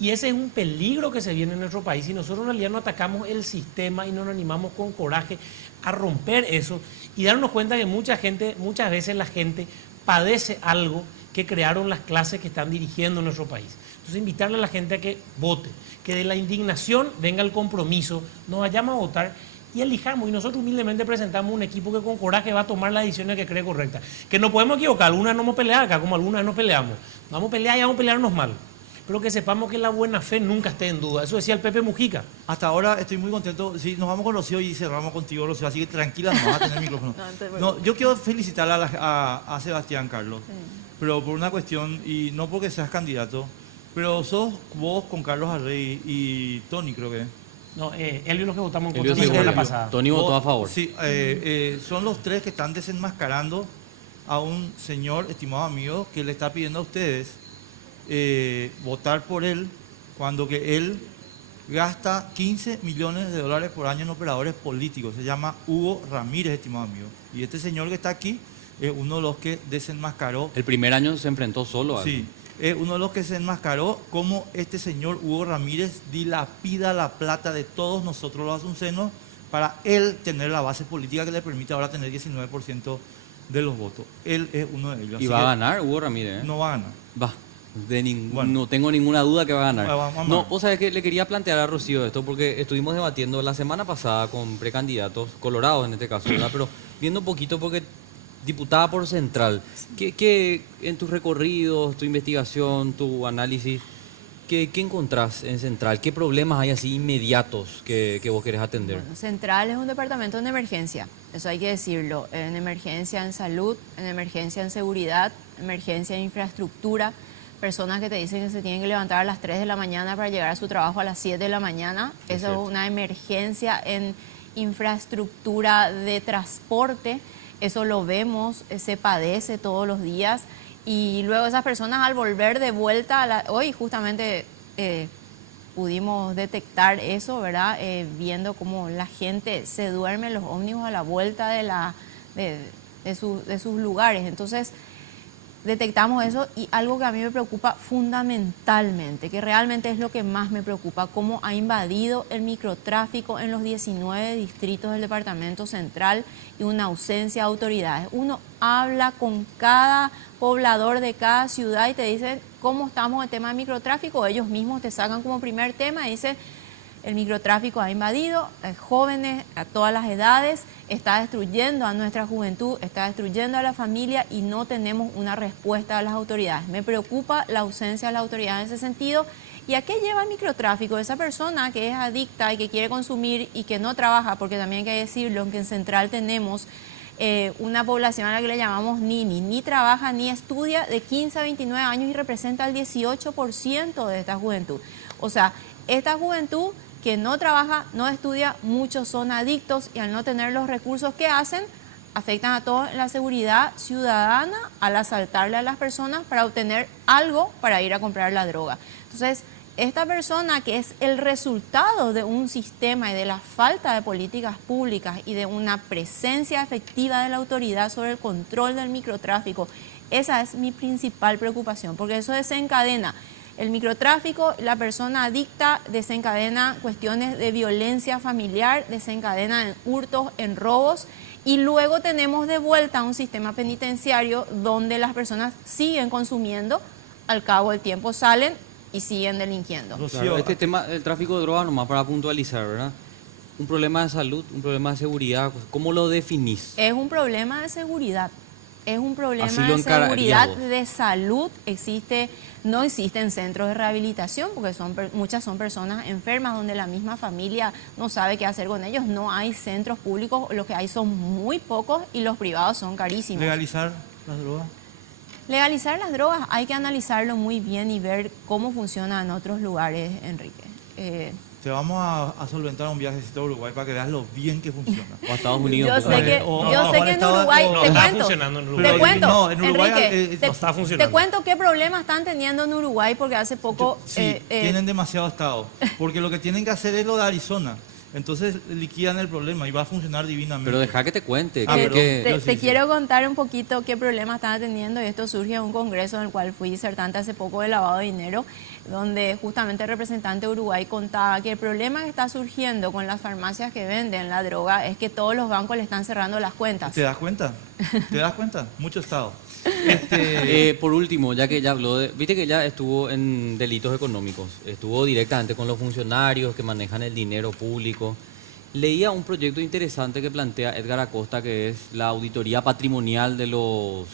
Y ese es un peligro que se viene en nuestro país. Y nosotros en realidad no atacamos el sistema y no nos animamos con coraje a romper eso y darnos cuenta que muchas veces la gente padece algo que crearon las clases que están dirigiendo nuestro país. Entonces invitarle a la gente a que vote, que de la indignación venga el compromiso, nos vayamos a votar y elijamos. Y nosotros humildemente presentamos un equipo que con coraje va a tomar las decisiones que cree correctas. Que no podemos equivocar, algunas no vamos a pelear acá, como algunas no peleamos. Vamos a pelear y vamos a pelearnos mal. Pero que sepamos que la buena fe nunca esté en duda. Eso decía el Pepe Mujica. Hasta ahora estoy muy contento. Sí, nos vamos con Rocío y cerramos contigo, Rocío. Así que tranquila, no vas a tener el micrófono. No, yo quiero felicitar a Sebastián, Carlos. Sí. Pero por una cuestión, y no porque seas candidato, pero sos vos con Carlos Arrey y Tony, creo que. No, él y los que votamos en contra la semana pasada. Tony votó a favor. Sí, son los tres que están desenmascarando a un señor, estimado amigo, que le está pidiendo a ustedes votar por él cuando que él gasta 15 millones de dólares por año en operadores políticos. Se llama Hugo Ramírez, estimado amigo. Y este señor que está aquí es uno de los que desenmascaró. El primer año se enfrentó solo a sí, es uno de los que se enmascaró como este señor Hugo Ramírez dilapida la plata de todos nosotros los asuncenos para él tener la base política que le permite ahora tener 19% de los votos. Él es uno de ellos. ¿Y así va a que ganar Hugo Ramírez? no va a ganar. Va. Bueno. No tengo ninguna duda que va a ganar. Vamos a No, ver. vos sabés que le quería plantear a Rocío esto porque estuvimos debatiendo la semana pasada con precandidatos colorados en este caso, ¿verdad? Pero viendo un poquito porque diputada por Central, ¿qué en tus recorridos, tu investigación, tu análisis, qué encontrás en Central? ¿Qué problemas hay así inmediatos que vos querés atender? Bueno, Central es un departamento en emergencia, eso hay que decirlo, en emergencia en salud, en emergencia en seguridad, emergencia en infraestructura, personas que te dicen que se tienen que levantar a las 3 de la mañana para llegar a su trabajo a las 7 de la mañana, eso es una emergencia en infraestructura de transporte, eso lo vemos, se padece todos los días y luego esas personas al volver de vuelta, hoy justamente pudimos detectar eso, ¿verdad? Viendo cómo la gente se duerme en los ómnibus a la vuelta de sus lugares. Entonces, detectamos eso y algo que a mí me preocupa fundamentalmente, que realmente es lo que más me preocupa, cómo ha invadido el microtráfico en los 19 distritos del Departamento Central y una ausencia de autoridades. Uno habla con cada poblador de cada ciudad y te dicen cómo estamos en tema de microtráfico, ellos mismos te sacan como primer tema y dicen el microtráfico ha invadido jóvenes a todas las edades, está destruyendo a nuestra juventud, está destruyendo a la familia y no tenemos una respuesta de las autoridades. Me preocupa la ausencia de las autoridades en ese sentido. ¿Y a qué lleva el microtráfico? Esa persona que es adicta y que quiere consumir y que no trabaja, porque también hay que decirlo, que en Central tenemos una población a la que le llamamos ni trabaja ni estudia, de 15 a 29 años y representa el 18% de esta juventud. O sea, esta juventud que no trabaja, no estudia, muchos son adictos y al no tener los recursos que hacen, afectan a toda la seguridad ciudadana al asaltarle a las personas para obtener algo para ir a comprar la droga. Entonces, esta persona que es el resultado de un sistema y de la falta de políticas públicas y de una presencia efectiva de la autoridad sobre el control del microtráfico, esa es mi principal preocupación, porque eso desencadena el microtráfico, la persona adicta desencadena cuestiones de violencia familiar, desencadena en hurtos, en robos y luego tenemos de vuelta un sistema penitenciario donde las personas siguen consumiendo, al cabo del tiempo salen y siguen delinquiendo. Claro, este tema del tráfico de drogas, nomás para puntualizar, ¿verdad? Un problema de salud, un problema de seguridad, ¿cómo lo definís? Es un problema de seguridad. Es un problema Así lo de encararías seguridad, vos. de salud. No existen centros de rehabilitación porque muchas son personas enfermas donde la misma familia no sabe qué hacer con ellos. No hay centros públicos, lo que hay son muy pocos y los privados son carísimos. ¿Legalizar las drogas? Legalizar las drogas hay que analizarlo muy bien y ver cómo funciona en otros lugares, Enrique. Te vamos a solventar un viajecito a Uruguay para que veas lo bien que funciona. O a Estados Unidos. Yo pues. sé que, No, yo sé que en estaba- Uruguay, no, te está cuento, funcionando en te Uruguay. cuento, No, en Uruguay, Enrique, no está funcionando. te cuento qué problemas están teniendo en Uruguay porque hace poco... Sí, tienen demasiado estado. Porque lo que tienen que hacer es lo de Arizona. Entonces liquidan el problema y va a funcionar divinamente. Pero deja que te cuente. Ah, que- perdón. que- Yo Te, sí, te sí. quiero contar un poquito qué problemas están atendiendo y esto surge de un congreso en el cual fui disertante hace poco de lavado de dinero, donde justamente el representante de Uruguay contaba que el problema que está surgiendo con las farmacias que venden la droga es que todos los bancos le están cerrando las cuentas. ¿Te das cuenta? ¿Te das cuenta? Mucho estado. por último, ya que ya habló de... Viste que ya estuvo en delitos económicos. Estuvo directamente con los funcionarios que manejan el dinero público. Leía un proyecto interesante que plantea Edgar Acosta, que es la auditoría patrimonial de los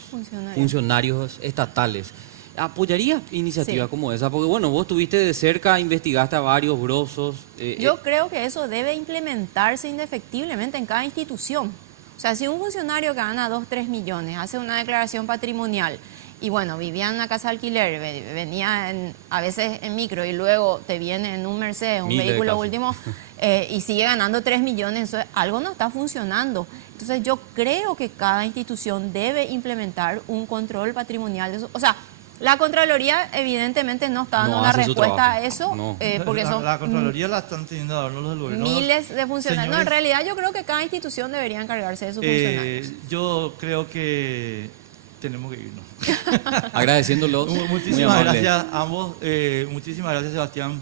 funcionarios estatales. ¿Apoyarías iniciativas Sí. como esa? Porque bueno, vos estuviste de cerca, investigaste a varios grosos. Yo creo que eso debe implementarse indefectiblemente en cada institución. O sea, si un funcionario que gana 2, 3 millones hace una declaración patrimonial y bueno, vivía en una casa de alquiler, venía a veces en micro y luego te viene en un Mercedes, un Miles de vehículo casos. último, y sigue ganando 3 millones, eso algo no está funcionando. Entonces yo creo que cada institución debe implementar un control patrimonial de eso. O sea, la Contraloría evidentemente no está dando No una hace su respuesta trabajo. a eso, No. porque son La Contraloría la están teniendo ahora los del gobierno. miles de funcionarios. No, en Señores, realidad yo creo que cada institución debería encargarse de sus funcionarios. Yo creo que tenemos que irnos. Agradeciéndolos. Muy Muchísimas amable. gracias a ambos. Muchísimas gracias, Sebastián.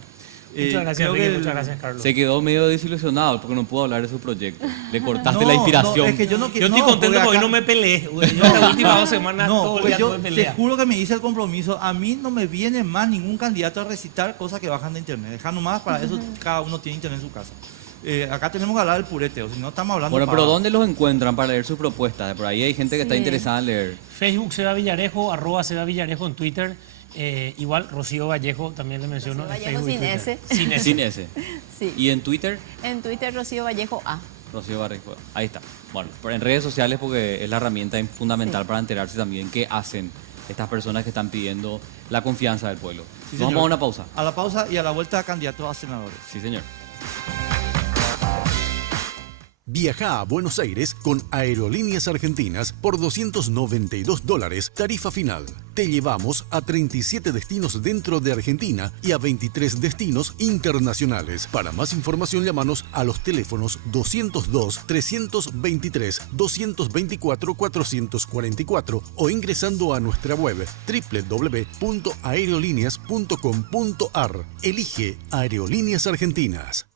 Muchas gracias, creo Enrique, que muchas gracias, Carlos. Se quedó medio desilusionado porque no pudo hablar de su proyecto. Le cortaste No, la inspiración. no, es que yo no Yo quiero. estoy contento porque no me peleé, güey. Yo las últimas 2 semanas No, todo el pues día yo tuve te pelea. juro que me hice el compromiso. A mí no me viene más ningún candidato a recitar cosas que bajan de internet. Deja nomás, para eso cada uno tiene internet en su casa. Acá tenemos que hablar del purete, o si no estamos hablando. Bueno, para- pero ¿dónde los encuentran para leer sus propuestas? Por ahí hay gente que está Sí. interesada en leer. Facebook Seba Villarejo, @Seba Villarejo en Twitter. Igual Rocío Vallejo también le menciono. Rocío en Vallejo Facebook y sin Twitter. S. Sin S. Sin ese. Sí. Y en Twitter, En Twitter, Rocío Vallejo A. Rocío Barrejo. Ahí está. Bueno, pero en redes sociales porque es la herramienta fundamental Sí. para enterarse también qué hacen estas personas que están pidiendo la confianza del pueblo. Sí, Nos vamos señor. a una pausa. A la pausa y a la vuelta candidatos a senadores. Sí, señor. Viaja a Buenos Aires con Aerolíneas Argentinas por $292, tarifa final. Te llevamos a 37 destinos dentro de Argentina y a 23 destinos internacionales. Para más información, llámanos a los teléfonos 202-323-224-444 o ingresando a nuestra web www.aerolíneas.com.ar. Elige Aerolíneas Argentinas.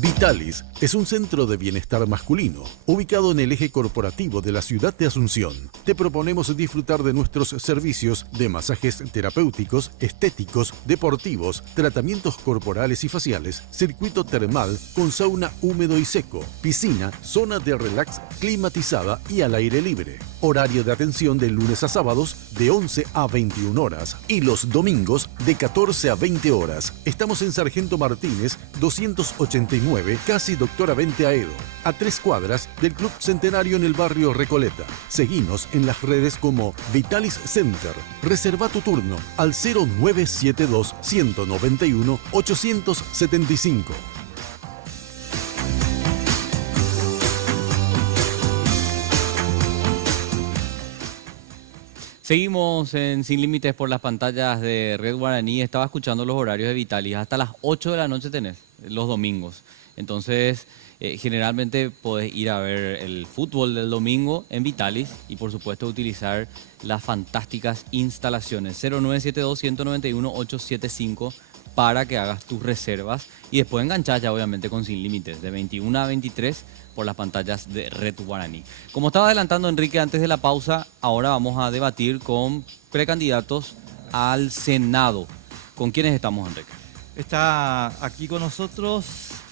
Vitalis es un centro de bienestar masculino, ubicado en el eje corporativo de la ciudad de Asunción. Te proponemos disfrutar de nuestros servicios de masajes terapéuticos, estéticos, deportivos, tratamientos corporales y faciales, circuito termal con sauna húmedo y seco, piscina, zona de relax climatizada y al aire libre. Horario de atención de lunes a sábados de 11 a 21 horas y los domingos de 14 a 20 horas. Estamos en Sargento Martínez 289, casi Doctora Vente Aedo, a 3 cuadras del Club Centenario en el barrio Recoleta. Seguinos en las redes como Vitalis Center. Reserva tu turno al 0972 191 875. Seguimos en Sin Límites por las pantallas de Red Guaraní. Estaba escuchando los horarios de Vitalis. Hasta las 8 de la noche tenés, los domingos. Entonces, generalmente podés ir a ver el fútbol del domingo en Vitalis y, por supuesto, utilizar las fantásticas instalaciones 0972-191-875 para que hagas tus reservas y después enganchás ya, obviamente, con Sin Límites de 21 a 23 por las pantallas de Red Guaraní. Como estaba adelantando Enrique antes de la pausa, ahora vamos a debatir con precandidatos al Senado. ¿Con quiénes estamos, Enrique? Está aquí con nosotros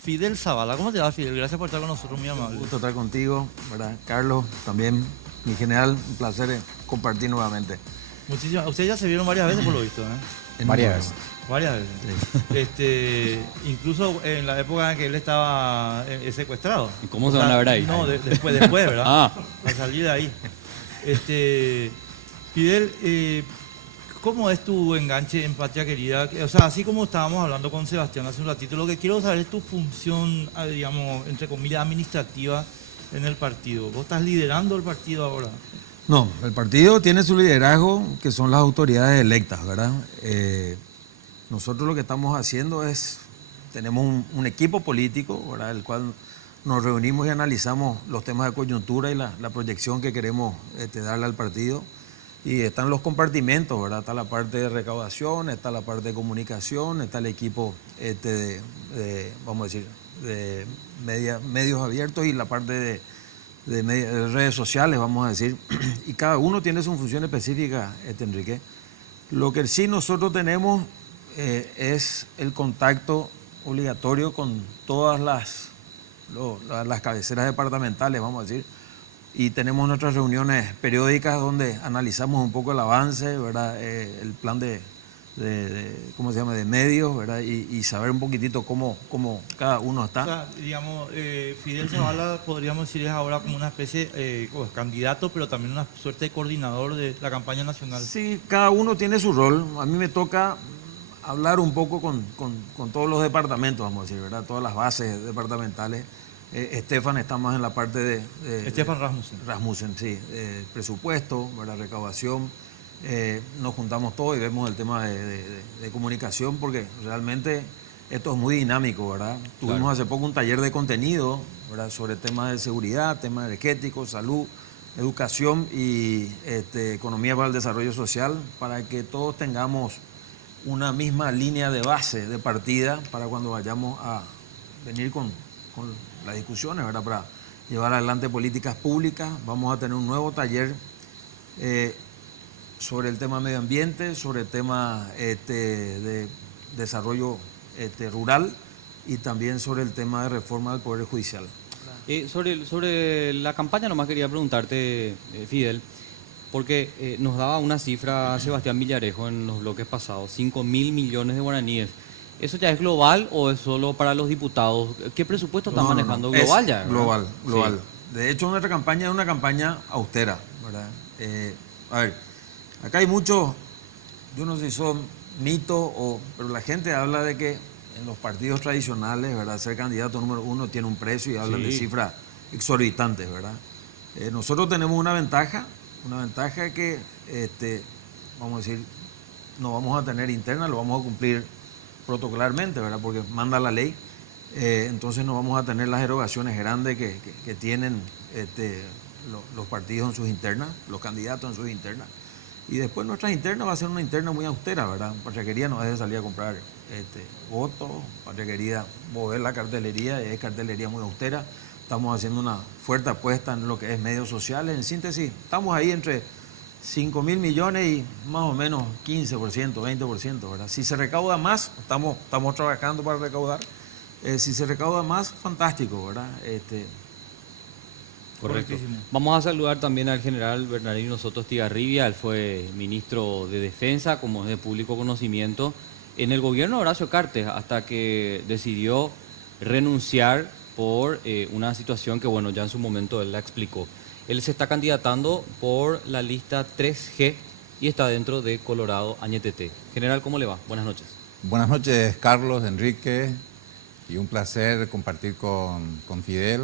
Fidel Zavala. ¿Cómo te va, Fidel? Gracias por estar con nosotros, muy Un amable. gusto estar contigo, ¿verdad? Carlos, también, mi general, un placer compartir nuevamente. Muchísimas. Ustedes ya se vieron varias veces, por lo visto, ¿eh? Varias veces. Varias veces. Incluso en la época en que él estaba secuestrado. ¿Y cómo se van a ver ahí? No, después, ¿verdad? Ah. Al salir de ahí. Fidel, ¿cómo es tu enganche en Patria Querida? O sea, así como estábamos hablando con Sebastián hace un ratito, lo que quiero saber es tu función, digamos, entre comillas, administrativa en el partido. ¿Vos estás liderando el partido ahora? No, el partido tiene su liderazgo, que son las autoridades electas, ¿verdad? Nosotros lo que estamos haciendo es, tenemos un equipo político, ¿verdad? El cual nos reunimos y analizamos los temas de coyuntura y la proyección que queremos darle al partido. Y están los compartimentos, ¿verdad? Está la parte de recaudación, está la parte de comunicación, está el equipo vamos a decir, de medios abiertos y la parte de redes sociales, vamos a decir. Y cada uno tiene su función específica, Enrique. Lo que sí nosotros tenemos es el contacto obligatorio con todas las cabeceras departamentales, vamos a decir. Y tenemos nuestras reuniones periódicas donde analizamos un poco el avance, ¿verdad? El plan ¿cómo se llama?, de medios, ¿verdad? Y saber un poquitito cómo cada uno está. O sea, digamos, Fidel Zavala, podríamos decir, es ahora como una especie de candidato, pero también una suerte de coordinador de la campaña nacional. Sí, cada uno tiene su rol. A mí me toca hablar un poco con todos los departamentos, vamos a decir, ¿verdad? Todas las bases departamentales, Estefan está más en la parte de Estefan Rasmussen. Rasmussen, sí. Presupuesto, ¿verdad? Recaudación. Nos juntamos todos y vemos el tema de comunicación porque realmente esto es muy dinámico, ¿verdad? Tuvimos hace poco un taller de contenido, ¿verdad? Sobre temas de seguridad, temas energéticos, salud, educación y economía para el desarrollo social, para que todos tengamos una misma línea de base, de partida, para cuando vayamos a venir con las discusiones, ¿verdad? Para llevar adelante políticas públicas. Vamos a tener un nuevo taller sobre el tema medio ambiente, sobre el tema de desarrollo rural y también sobre el tema de reforma del Poder Judicial. Sobre la campaña nomás quería preguntarte, Fidel, porque nos daba una cifra Sebastián Villarejo en los bloques pasados, 5.000 millones de guaraníes. ¿Eso ya es global o es solo para los diputados? ¿Qué presupuesto están manejando? ¿Global es ya? Global, global. Sí. De hecho, nuestra campaña es una campaña austera, ¿verdad? A ver, acá hay muchos, yo no sé si son mitos, pero la gente habla de que en los partidos tradicionales, ¿verdad? Ser candidato número 1 tiene un precio y hablan de cifras exorbitantes, ¿verdad? Nosotros tenemos una ventaja que, vamos a decir, no vamos a tener interna, lo vamos a cumplir protocolarmente, ¿verdad? Porque manda la ley. Entonces no vamos a tener las erogaciones grandes que tienen los partidos en sus internas, los candidatos en sus internas. Y después nuestras internas va a ser una interna muy austera, ¿verdad? Patriaquería no es de salir a comprar votos, Patriaquería mover la cartelería, es cartelería muy austera. Estamos haciendo una fuerte apuesta en lo que es medios sociales. En síntesis, estamos ahí entre 5.000 millones y más o menos 15%, 20%, ¿verdad? Si se recauda más, estamos trabajando para recaudar. Si se recauda más, fantástico, ¿verdad? Correcto. Vamos a saludar también al general Bernardino Soto Estigarribia. Él fue ministro de Defensa, como es de público conocimiento, en el gobierno de Horacio Cartes, hasta que decidió renunciar por una situación que, bueno, ya en su momento él la explicó. Él se está candidatando por la lista 3G y está dentro de Colorado Añetete. General, ¿cómo le va? Buenas noches. Buenas noches, Carlos, Enrique, y un placer compartir con Fidel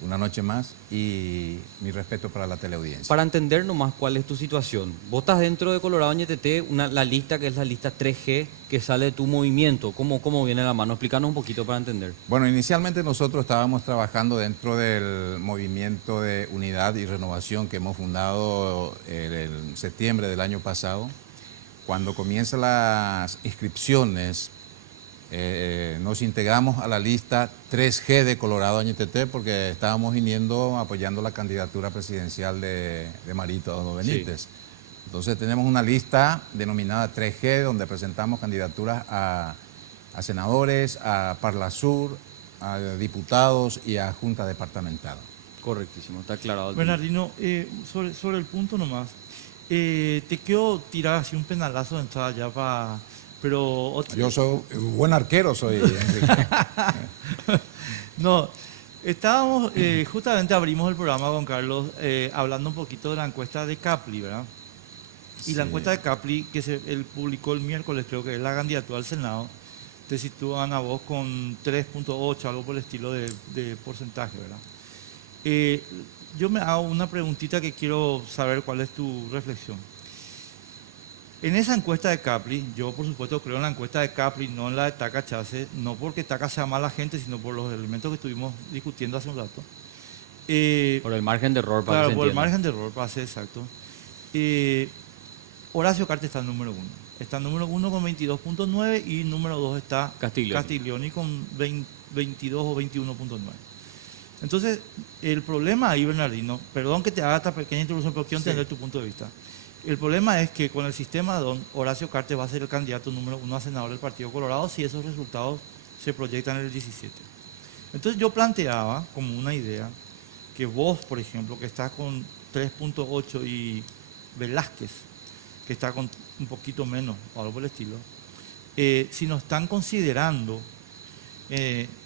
una noche más y mi respeto para la teleaudiencia. Para entender nomás cuál es tu situación, vos estás dentro de Colorado Añetete, la lista que es la lista 3G que sale de tu movimiento. ¿Cómo viene la mano? Explícanos un poquito para entender. Bueno, inicialmente nosotros estábamos trabajando dentro del movimiento de unidad y renovación que hemos fundado en septiembre del año pasado. Cuando comienzan las inscripciones, nos integramos a la lista 3G de Colorado Añetete porque estábamos viniendo apoyando la candidatura presidencial de Marito Benítez. Sí. Entonces tenemos una lista denominada 3G donde presentamos candidaturas a senadores, a Parlasur, a diputados y a Junta Departamental. Correctísimo, está aclarado. Bernardino, sobre el punto nomás, te quiero tirar así un penalazo de entrada ya para... Pero yo soy buen arquero, soy Enrique. No, estábamos, justamente abrimos el programa con Carlos hablando un poquito de la encuesta de Capli, ¿verdad? Y la encuesta de Capli, que él publicó el miércoles, creo que es la candidatura al Senado, te sitúan a vos con 3.8, algo por el estilo de porcentaje, ¿verdad? Yo me hago una preguntita que quiero saber cuál es tu reflexión. En esa encuesta de Capli, yo por supuesto creo en la encuesta de Capli, no en la de Taca Chase, no porque Taca sea mala gente, sino por los elementos que estuvimos discutiendo hace un rato. Por el margen de error, para claro, que se por el entienda. margen de error, para ser exacto. Horacio Cartes está en número 1. Está en número 1 con 22.9 y número 2 está Castiglioni con 22 o 21.9. Entonces, el problema ahí, Bernardino, perdón que te haga esta pequeña introducción, pero quiero entender tu punto de vista. El problema es que con el sistema DON, Horacio Cartes va a ser el candidato número 1 a senador del Partido Colorado si esos resultados se proyectan en el 17. Entonces yo planteaba como una idea que vos, por ejemplo, que estás con 3.8 y Velázquez, que está con un poquito menos, o algo por el estilo, si nos están considerando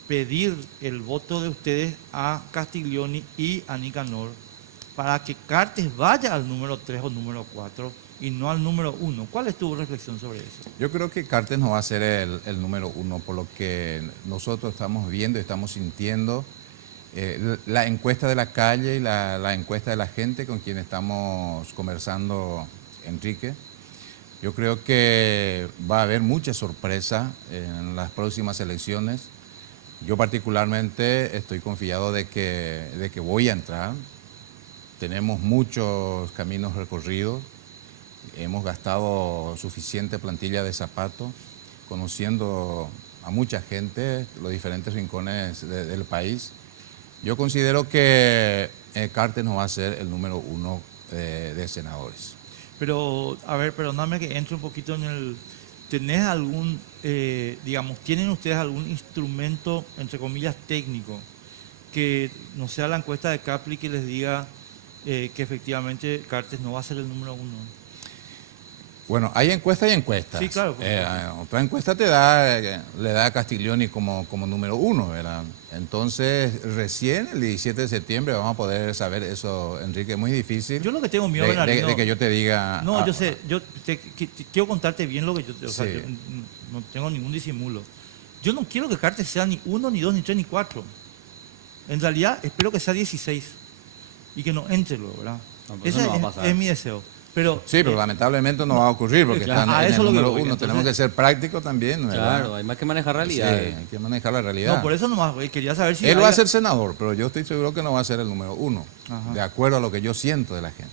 pedir el voto de ustedes a Castiglioni y a Nicanor, para que Cartes vaya al número 3 o número 4 y no al número 1. ¿Cuál es tu reflexión sobre eso? Yo creo que Cartes no va a ser el número 1, por lo que nosotros estamos viendo y estamos sintiendo la encuesta de la calle y la encuesta de la gente con quien estamos conversando, Enrique, yo creo que va a haber mucha sorpresa en las próximas elecciones. Yo particularmente estoy confiado de que voy a entrar. Tenemos muchos caminos recorridos, hemos gastado suficiente plantilla de zapatos, conociendo a mucha gente, los diferentes rincones del país. Yo considero que Cartes no va a ser el número 1 de senadores. Pero, a ver, perdóname que entre un poquito en el... ¿Tenés algún, tienen ustedes algún instrumento, entre comillas, técnico, que no sea la encuesta de Capli que les diga que efectivamente Cartes no va a ser el número 1? Bueno, hay encuestas y encuestas. Sí, claro. Otra encuesta le da a Castiglioni como número 1, ¿verdad? Entonces, recién el 17 de septiembre vamos a poder saber eso, Enrique. Es muy difícil. Yo lo que tengo miedo, Bernardino, de que yo te diga... No, yo sé. Yo quiero contarte bien lo que yo... O sea, Sí. yo no tengo ningún disimulo. Yo no quiero que Cartes sea ni 1, ni 2, ni 3, ni 4. En realidad, espero que sea 16. Y que no entre luego, ¿verdad? No, pero eso Ese no va a pasar. es mi deseo. Pero, Sí, pero lamentablemente no va a ocurrir porque claro, están a en eso el lo que número voy. 1. Tenemos Entonces- que ser prácticos también, ¿verdad? Claro, hay más que manejar Sí, realidades. hay que manejar la realidad. no, por eso nomás quería saber si... Él va a hay- ser senador, pero yo estoy seguro que no va a ser el número 1, Ajá. de acuerdo a lo que yo siento de la gente.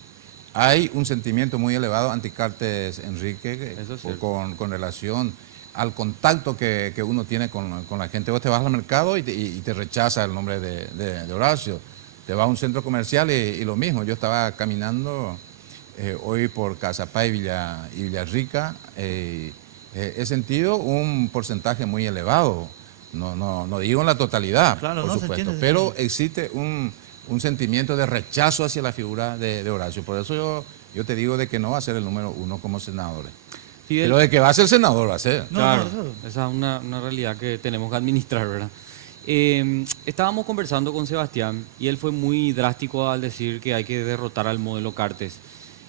Hay un sentimiento muy elevado anti-Cartes, Enrique, Eso es cierto. con relación al contacto que uno tiene con la gente. Vos te vas al mercado y te rechaza el nombre de Horacio. Te vas a un centro comercial y lo mismo. Yo estaba caminando hoy por Casapá y Villarrica. He sentido un porcentaje muy elevado. No digo en la totalidad, Claro, por no, se supuesto, entiende, se pero entiende. existe un sentimiento de rechazo hacia la figura de Horacio. Por eso yo te digo de que no va a ser el número 1 como senador. Fidel, Pero de que va a ser senador, va a ser. No, claro, no, eso- esa es una realidad que tenemos que administrar, ¿verdad? Estábamos conversando con Sebastián y él fue muy drástico al decir que hay que derrotar al modelo Cartes.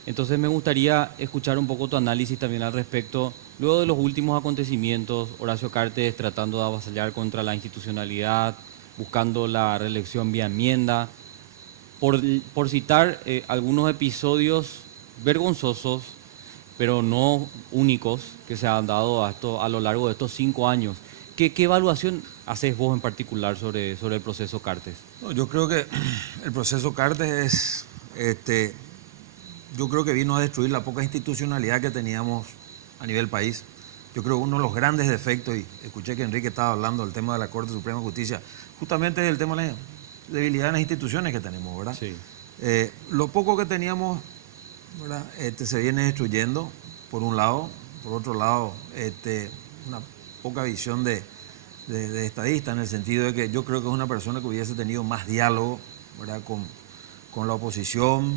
Entonces me gustaría escuchar un poco tu análisis también al respecto. Luego de los últimos acontecimientos, Horacio Cartes tratando de avasallar contra la institucionalidad, buscando la reelección vía enmienda, por citar algunos episodios vergonzosos, pero no únicos, que se han dado a lo largo de estos 5 años. ¿Qué evaluación haces vos en particular sobre el proceso Cartes? No, yo creo que el proceso Cartes es, yo creo que vino a destruir la poca institucionalidad que teníamos a nivel país. Yo creo que uno de los grandes defectos, y escuché que Enrique estaba hablando del tema de la Corte Suprema de Justicia, justamente es el tema de la debilidad en las instituciones que tenemos, ¿verdad? Sí. Lo poco que teníamos, ¿verdad? Se viene destruyendo, por un lado. Por otro lado, una poca visión de estadista, en el sentido de que yo creo que es una persona que hubiese tenido más diálogo, ¿verdad? con la oposición.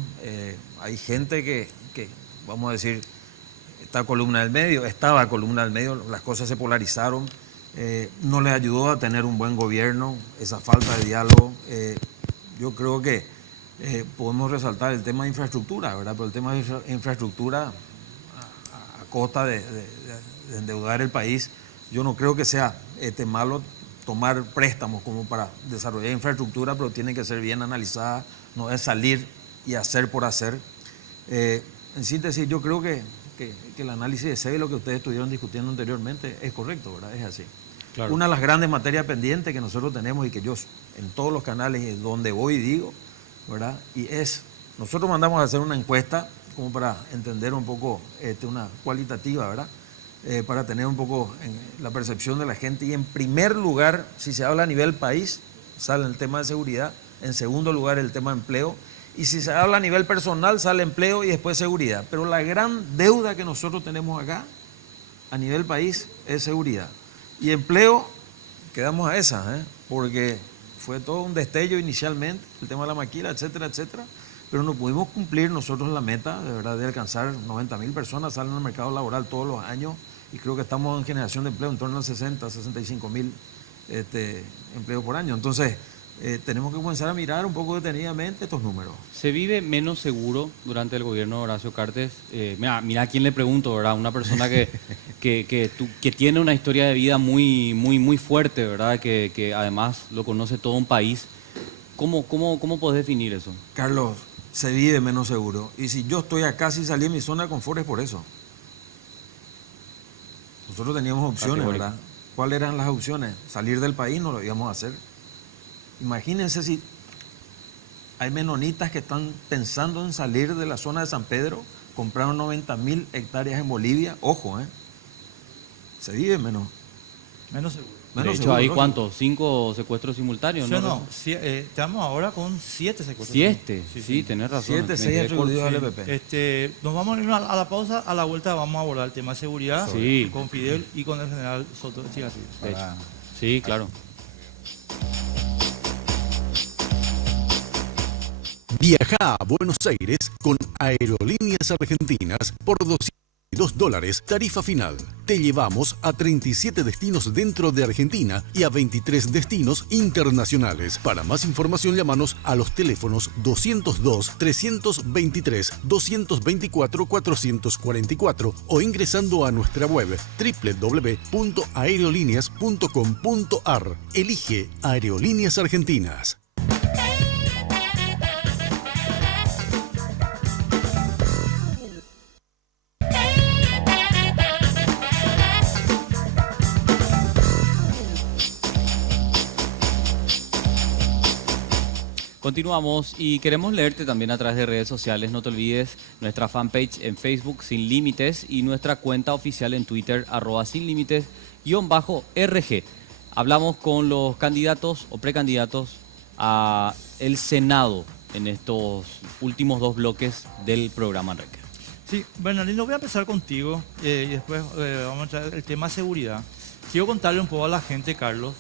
Hay gente que, vamos a decir, estaba columna del medio, las cosas se polarizaron, no le ayudó a tener un buen gobierno, esa falta de diálogo. Yo creo que podemos resaltar el tema de infraestructura, ¿verdad? Pero el tema de infraestructura a costa de endeudar el país, yo no creo que sea malo tomar préstamos como para desarrollar infraestructura, pero tiene que ser bien analizada, no es salir y hacer por hacer. En síntesis, yo creo que el análisis de SEBI, lo que ustedes estuvieron discutiendo anteriormente, es correcto, ¿verdad? Es así. Claro. Una de las grandes materias pendientes que nosotros tenemos y que yo en todos los canales donde voy digo, ¿verdad? Y nosotros mandamos a hacer una encuesta como para entender un poco una cualitativa, ¿verdad? Para tener un poco la percepción de la gente. Y en primer lugar, si se habla a nivel país, sale el tema de seguridad. En segundo lugar, el tema de empleo. Y si se habla a nivel personal, sale empleo y después seguridad. Pero la gran deuda que nosotros tenemos acá, a nivel país, es seguridad. Y empleo, quedamos a esa, porque fue todo un destello inicialmente, el tema de la maquila, etcétera, etcétera. Pero no pudimos cumplir nosotros la meta, de verdad, de alcanzar 90.000 personas, salen al mercado laboral todos los años. Y creo que estamos en generación de empleo en torno a 65.000 empleos por año. Entonces, tenemos que comenzar a mirar un poco detenidamente estos números. ¿Se vive menos seguro durante el gobierno de Horacio Cartes? Mira a quién le pregunto, ¿verdad? Una persona que tiene una historia de vida muy fuerte, ¿verdad? Que además lo conoce todo un país. ¿Cómo podés definir eso? Carlos, se vive menos seguro. Y si yo estoy acá, si salí de mi zona de confort es por eso. Nosotros teníamos opciones, Categórico. ¿verdad? ¿Cuáles eran las opciones? Salir del país no lo íbamos a hacer. Imagínense si hay menonitas que están pensando en salir de la zona de San Pedro, compraron 90.000 hectáreas en Bolivia. Ojo, se vive menos. Menos seguro. De Menos hecho, seguro, ¿hay lógico. cuántos? 5 secuestros simultáneos, Sí, ¿no? no, estamos ahora con 7 secuestros. 7, sí, sí. tenés razón. 7, Me 6 quedé atribuidos al Sí, EPP. nos vamos a ir a la pausa, a la vuelta vamos a abordar el tema de seguridad Sí. con Fidel y con el general Soto Chigatillo. de hecho. Sí, claro. Viaja a Buenos Aires con Aerolíneas Argentinas por $202, tarifa final. Te llevamos a 37 destinos dentro de Argentina y a 23 destinos internacionales. Para más información, llámanos a los teléfonos 202-323-224-444 o ingresando a nuestra web www.aerolíneas.com.ar. Elige Aerolíneas Argentinas. Continuamos y queremos leerte también a través de redes sociales. No te olvides nuestra fanpage en Facebook Sin Límites y nuestra cuenta oficial en Twitter @sinlímites_RG. Hablamos con los candidatos o precandidatos a el Senado en estos últimos 2 bloques del programa, Enrique. Sí, Bernardino, voy a empezar contigo y después vamos a entrar el tema seguridad. Quiero contarle un poco a la gente, Carlos,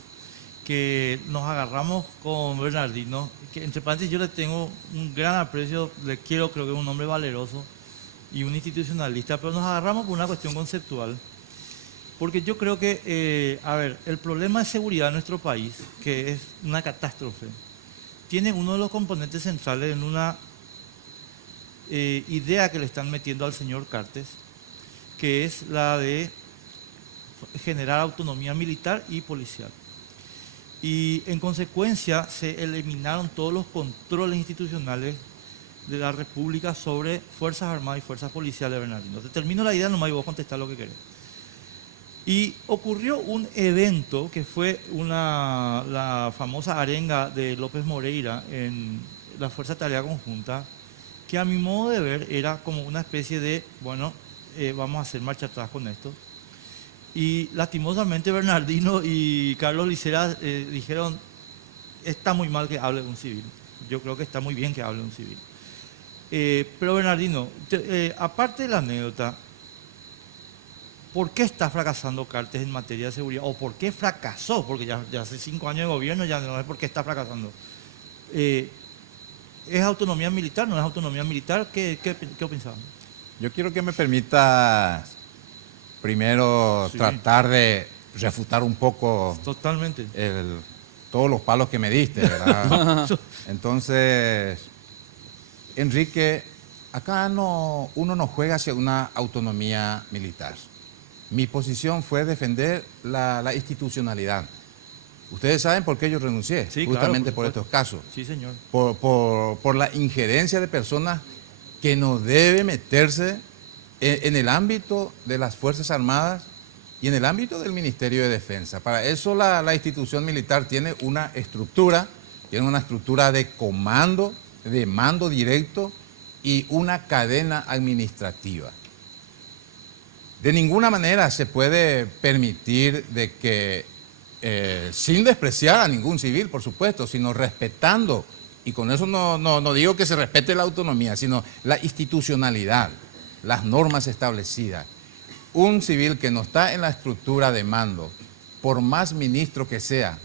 que nos agarramos con Bernardino, que entre paréntesis yo le tengo un gran aprecio, le quiero, creo que es un hombre valeroso y un institucionalista, pero nos agarramos por una cuestión conceptual, porque yo creo que, el problema de seguridad en nuestro país, que es una catástrofe, tiene uno de los componentes centrales en una idea que le están metiendo al señor Cartes, que es la de generar autonomía militar y policial. Y en consecuencia se eliminaron todos los controles institucionales de la República sobre Fuerzas Armadas y Fuerzas Policiales, Bernardino. Te termino la idea nomás y vos contestar lo que querés. Y ocurrió un evento que fue la famosa arenga de López Moreira en la Fuerza de Tarea Conjunta, que a mi modo de ver era como una especie de, vamos a hacer marcha atrás con esto. Y lastimosamente Bernardino y Carlos Licera dijeron, está muy mal que hable un civil. Yo creo que está muy bien que hable un civil. Pero Bernardino, aparte de la anécdota, ¿por qué está fracasando Cartes en materia de seguridad? ¿O por qué fracasó? Porque ya hace 5 años de gobierno, ya no es por qué está fracasando. ¿Es autonomía militar? ¿No es autonomía militar? ¿Qué pensás? Yo quiero que me permita primero tratar de refutar un poco Totalmente. todos los palos que me diste, ¿verdad? Entonces, Enrique, acá uno no juega hacia una autonomía militar. Mi posición fue defender la institucionalidad. Ustedes saben por qué yo renuncié, Sí, justamente claro, por estos casos. Sí, señor. Por la injerencia de personas que no debe meterse en el ámbito de las Fuerzas Armadas y en el ámbito del Ministerio de Defensa. Para eso la institución militar tiene una estructura de comando, de mando directo y una cadena administrativa. De ninguna manera se puede permitir de que, sin despreciar a ningún civil, por supuesto, sino respetando, y con eso no digo que se respete la autonomía, sino la institucionalidad, las normas establecidas. Un civil que no está en la estructura de mando, por más ministro que sea,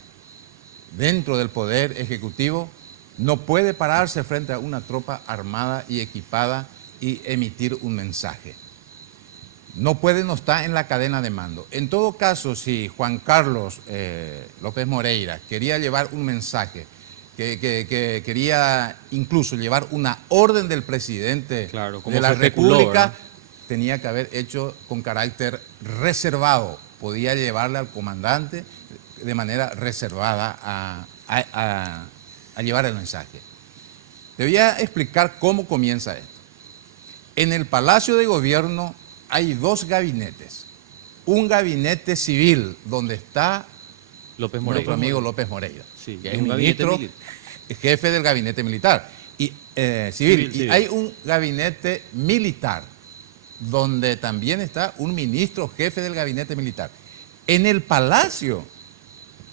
dentro del Poder Ejecutivo, no puede pararse frente a una tropa armada y equipada y emitir un mensaje. No puede, no está en la cadena de mando. En todo caso, si Juan Carlos López Moreira quería llevar un mensaje, que quería incluso llevar una orden del presidente Claro, como de la se especuló, República, ¿verdad? tenía que haber hecho con carácter reservado. Podía llevarle al comandante de manera reservada a a llevar el mensaje. Te voy a explicar cómo comienza esto. En el Palacio de Gobierno hay dos gabinetes. Un gabinete civil donde está López nuestro Moreira. amigo López Moreira, Sí, que es es un gabinete ministro, jefe del gabinete militar, y, civil. Y hay un gabinete militar donde también está un ministro jefe del gabinete militar. En el Palacio,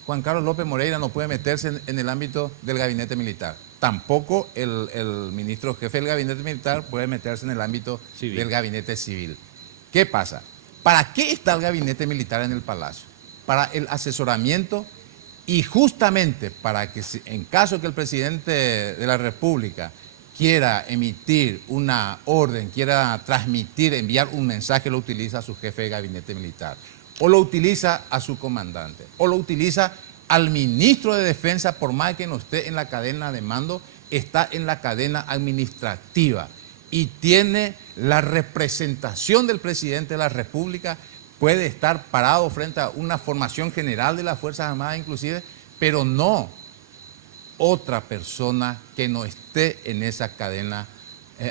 Juan Carlos López Moreira no puede meterse en el ámbito del gabinete militar. Tampoco el ministro jefe del gabinete militar puede meterse en el ámbito Civil. del gabinete civil. ¿Qué pasa? ¿Para qué está el gabinete militar en el Palacio? Para el asesoramiento y justamente para que en caso que el presidente de la República quiera emitir una orden, quiera transmitir, enviar un mensaje, lo utiliza a su jefe de gabinete militar, o lo utiliza a su comandante, o lo utiliza al ministro de Defensa, por más que no esté en la cadena de mando, está en la cadena administrativa y tiene la representación del presidente de la República, puede estar parado frente a una formación general de las Fuerzas Armadas inclusive, pero no otra persona que no esté en esa cadena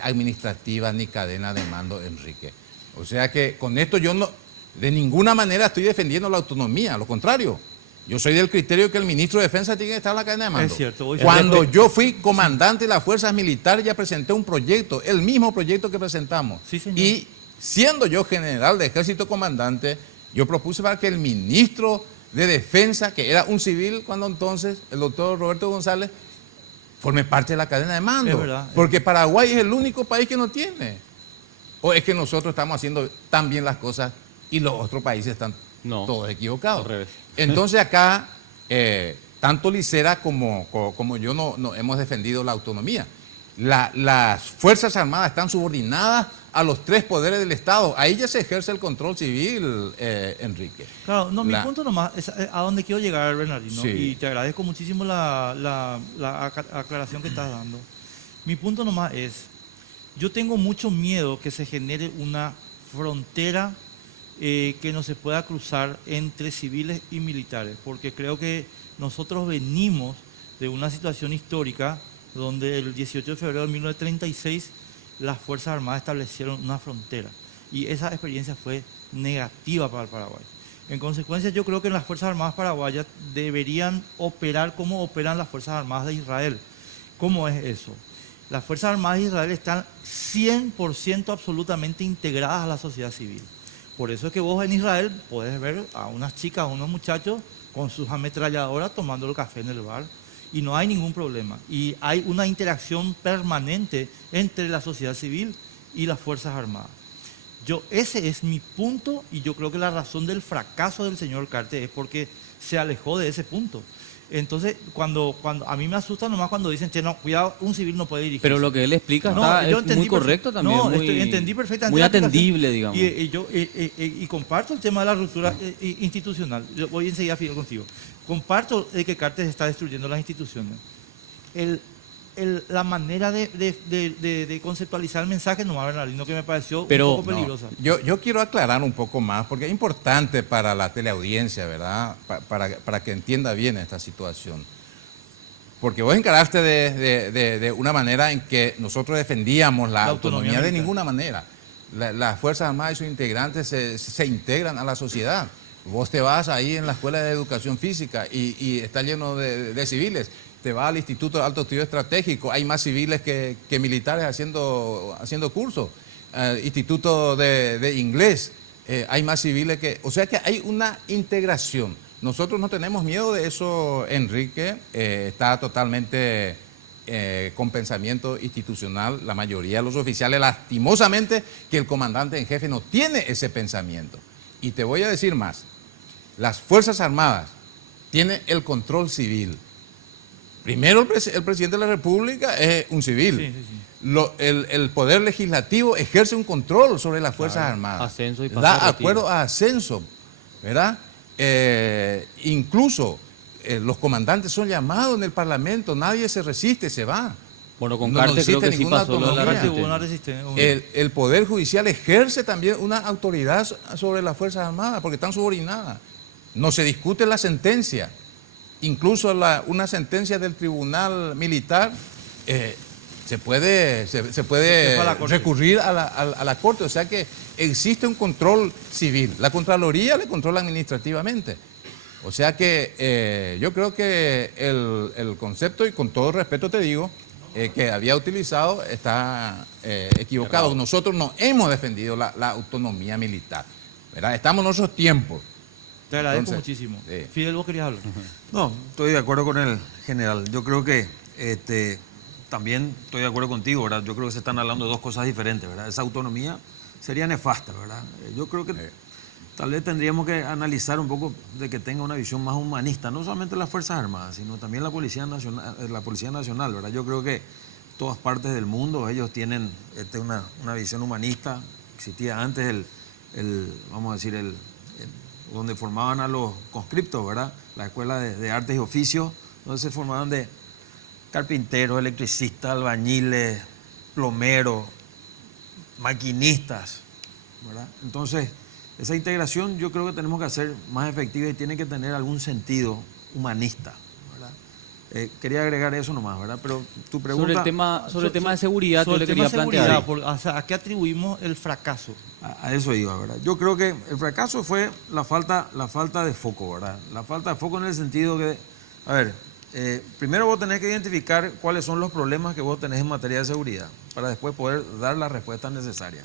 administrativa ni cadena de mando, Enrique. O sea que con esto yo no, de ninguna manera estoy defendiendo la autonomía, a lo contrario. Yo soy del criterio que el ministro de Defensa tiene que estar en la cadena de mando. Es cierto. Hoy Cuando yo fui comandante de las Fuerzas Militares ya presenté un proyecto, el mismo proyecto que presentamos. Sí, señor. Y siendo yo general de ejército comandante, yo propuse para que el ministro de Defensa, que era un civil cuando entonces, el doctor Roberto González, forme parte de la cadena de mando. Es verdad. Porque Paraguay es el único país que no tiene. ¿O es que nosotros estamos haciendo tan bien las cosas y los otros países están todos equivocados? Al revés. Entonces acá, tanto Licera como yo no hemos defendido la autonomía. Las Fuerzas Armadas están subordinadas a los tres poderes del Estado. Ahí ya se ejerce el control civil, Enrique. Claro, no, mi punto nomás es a dónde quiero llegar, Bernardino, Sí. y te agradezco muchísimo la aclaración que estás dando. Mi punto nomás es, yo tengo mucho miedo que se genere una frontera que no se pueda cruzar entre civiles y militares, porque creo que nosotros venimos de una situación histórica donde el 18 de febrero de 1936 las Fuerzas Armadas establecieron una frontera y esa experiencia fue negativa para el Paraguay. En consecuencia, yo creo que las Fuerzas Armadas paraguayas deberían operar como operan las Fuerzas Armadas de Israel. ¿Cómo es eso? Las Fuerzas Armadas de Israel están 100% absolutamente integradas a la sociedad civil. Por eso es que vos en Israel podés ver a unas chicas, a unos muchachos con sus ametralladoras tomando el café en el bar y no hay ningún problema. Y hay una interacción permanente entre la sociedad civil y las Fuerzas Armadas. Ese es mi punto y yo creo que la razón del fracaso del señor Cartes es porque se alejó de ese punto. Entonces, cuando a mí me asusta nomás cuando dicen, che, no, cuidado, un civil no puede dirigir. Pero lo que él explica yo es entendí muy correcto también. No, muy, entendí perfectamente. muy la explicación. atendible, digamos. Y comparto el tema de la ruptura institucional. Yo voy enseguida, Fidel, contigo. Comparto de que Cartes está destruyendo las instituciones. La manera de conceptualizar el mensaje, no, Bernardino, que me pareció un poco peligrosa. Yo quiero aclarar un poco más, porque es importante para la teleaudiencia, ¿verdad? Para que entienda bien esta situación. Porque vos encaraste de una manera en que nosotros defendíamos la autonomía de militar. ninguna manera. Las Fuerzas Armadas y sus integrantes se integran a la sociedad. Vos te vas ahí en la Escuela de Educación Física y está lleno de civiles. Te vas al Instituto de Alto Estudio Estratégico, hay más civiles que militares haciendo cursos. Instituto de Inglés, hay más civiles que... O sea que hay una integración. Nosotros no tenemos miedo de eso, Enrique. Está totalmente con pensamiento institucional. La mayoría de los oficiales, lastimosamente, que el comandante en jefe no tiene ese pensamiento. Y te voy a decir más. Las Fuerzas Armadas tienen el control civil. Primero, el presidente de la República es un civil. Sí, sí, sí. El Poder Legislativo ejerce un control sobre las Fuerzas Armadas. Ascenso y paso da retiro. acuerdo a ascenso, ¿verdad? Incluso los comandantes son llamados en el Parlamento, nadie se resiste, se va. Bueno, con No Cartes creo existe que sí ninguna pasó lo de la autonomía. Cartes hubo una resistencia. resistencia. El Poder Judicial ejerce también una autoridad sobre las Fuerzas Armadas porque están subordinadas. No se discute la sentencia. incluso una sentencia del tribunal militar se puede recurrir a la corte, o sea que existe un control civil. La Contraloría le controla administrativamente. O sea que yo creo que el concepto, y con todo respeto te digo, que había utilizado está equivocado. Nosotros no hemos defendido la autonomía militar, ¿verdad? Estamos en otros tiempos. Te agradezco Entonces, muchísimo. Fidel, vos querías hablar. No, estoy de acuerdo con el general. Yo creo que también estoy de acuerdo contigo, ¿verdad? Yo creo que se están hablando de dos cosas diferentes, ¿verdad? Esa autonomía sería nefasta, ¿verdad? Yo creo que tal vez tendríamos que analizar un poco de que tenga una visión más humanista, no solamente las Fuerzas Armadas, sino también la Policía Nacional, ¿verdad? Yo creo que todas partes del mundo ellos tienen una visión humanista. Existía antes vamos a decir, donde formaban a los conscriptos, ¿verdad? La Escuela de Artes y Oficios, donde se formaban de carpinteros, electricistas, albañiles, plomeros, maquinistas, ¿verdad? Entonces, esa integración yo creo que tenemos que hacer más efectiva y tiene que tener algún sentido humanista, ¿verdad? Quería agregar eso nomás, ¿verdad? Pero tu pregunta... Sobre el tema de seguridad, yo le quería plantear. ¿A qué atribuimos el fracaso? A eso iba, ¿verdad? Yo creo que el fracaso fue la falta de foco, ¿verdad? La falta de foco en el sentido que, a ver, primero vos tenés que identificar cuáles son los problemas que vos tenés en materia de seguridad para después poder dar las respuestas necesarias.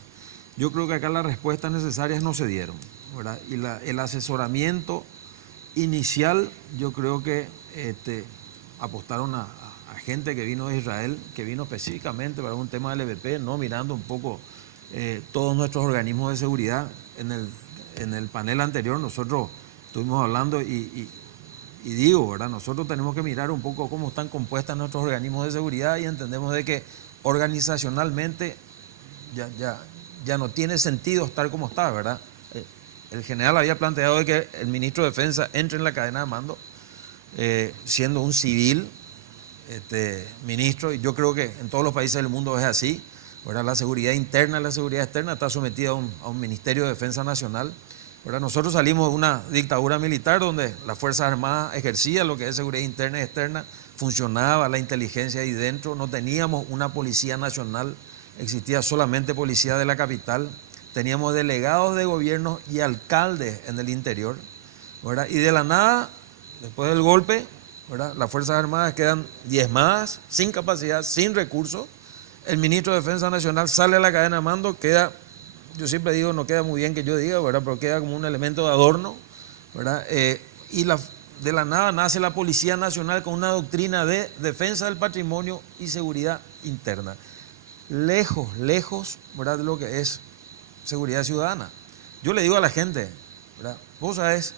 Yo creo que acá las respuestas necesarias no se dieron, ¿verdad? Y el asesoramiento inicial, yo creo que apostaron a gente que vino de Israel, que vino específicamente para un tema del EBP, no mirando un poco todos nuestros organismos de seguridad. En el panel anterior nosotros estuvimos hablando y digo, ¿verdad? Nosotros tenemos que mirar un poco cómo están compuestas nuestros organismos de seguridad y entendemos de que organizacionalmente ya no tiene sentido estar como está, ¿verdad? El general había planteado de que el ministro de Defensa entre en la cadena de mando siendo un civil ministro, y yo creo que en todos los países del mundo es así, ¿verdad? La seguridad interna y la seguridad externa está sometida a un Ministerio de Defensa Nacional, ¿verdad? Nosotros salimos de una dictadura militar donde las Fuerzas Armadas ejercían lo que es seguridad interna y externa, funcionaba la inteligencia ahí dentro, no teníamos una policía nacional, existía solamente policía de la capital, teníamos delegados de gobierno y alcaldes en el interior, ¿verdad? Y de la nada, después del golpe, ¿verdad? Las Fuerzas Armadas quedan diezmadas, sin capacidad, sin recursos. El ministro de Defensa Nacional sale a la cadena de mando, queda, yo siempre digo, no queda muy bien que yo diga, ¿verdad? Pero queda como un elemento de adorno, ¿verdad? De la nada nace la Policía Nacional con una doctrina de defensa del patrimonio y seguridad interna. Lejos, ¿verdad? De lo que es seguridad ciudadana. Yo le digo a la gente, ¿verdad? Vos sabés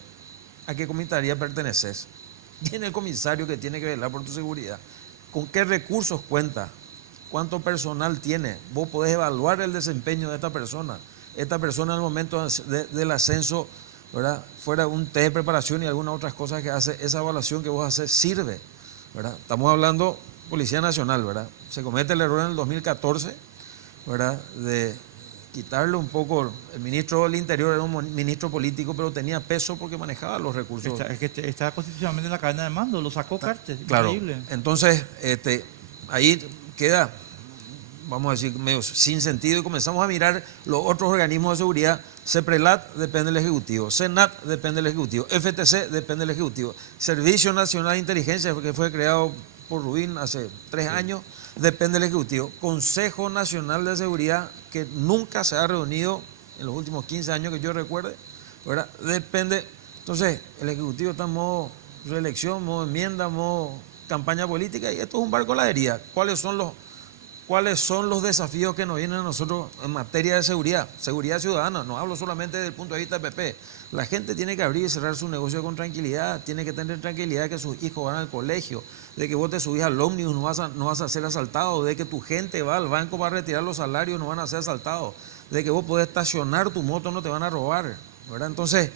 a qué comisaría perteneces. ¿Quién es el comisario que tiene que velar por tu seguridad? ¿Con qué recursos cuenta? ¿Cuánto personal tiene? Vos podés evaluar el desempeño de esta persona. Esta persona en el momento del ascenso, ¿verdad? Fuera un test de preparación y algunas otras cosas que hace, esa evaluación que vos haces sirve, ¿verdad? Estamos hablando Policía Nacional, ¿verdad? Se comete el error en el 2014, ¿verdad? De quitarle un poco, el ministro del Interior era un ministro político, pero tenía peso porque manejaba los recursos. Está constitucionalmente en la cadena de mando, lo sacó Cartes, claro. Increíble. Entonces, ahí queda, vamos a decir, medio sin sentido y comenzamos a mirar los otros organismos de seguridad. CEPRELAT depende del Ejecutivo, SENAT depende del Ejecutivo, FTC depende del Ejecutivo, Servicio Nacional de Inteligencia, que fue creado por Rubín hace 3 años, depende del Ejecutivo. Consejo Nacional de Seguridad, que nunca se ha reunido en los últimos 15 años que yo recuerde, ¿verdad? Depende. Entonces, el Ejecutivo está en modo reelección, modo enmienda, modo campaña política, y esto es un barco a la deriva. ¿Cuáles son los desafíos que nos vienen a nosotros en materia de seguridad? Seguridad ciudadana, no hablo solamente desde el punto de vista del PP. La gente tiene que abrir y cerrar su negocio con tranquilidad, tiene que tener tranquilidad de que sus hijos van al colegio, de que vos te subís al ómnibus, no vas a ser asaltado, de que tu gente va al banco para retirar los salarios, no van a ser asaltados, de que vos podés estacionar tu moto, no te van a robar, ¿verdad? Entonces,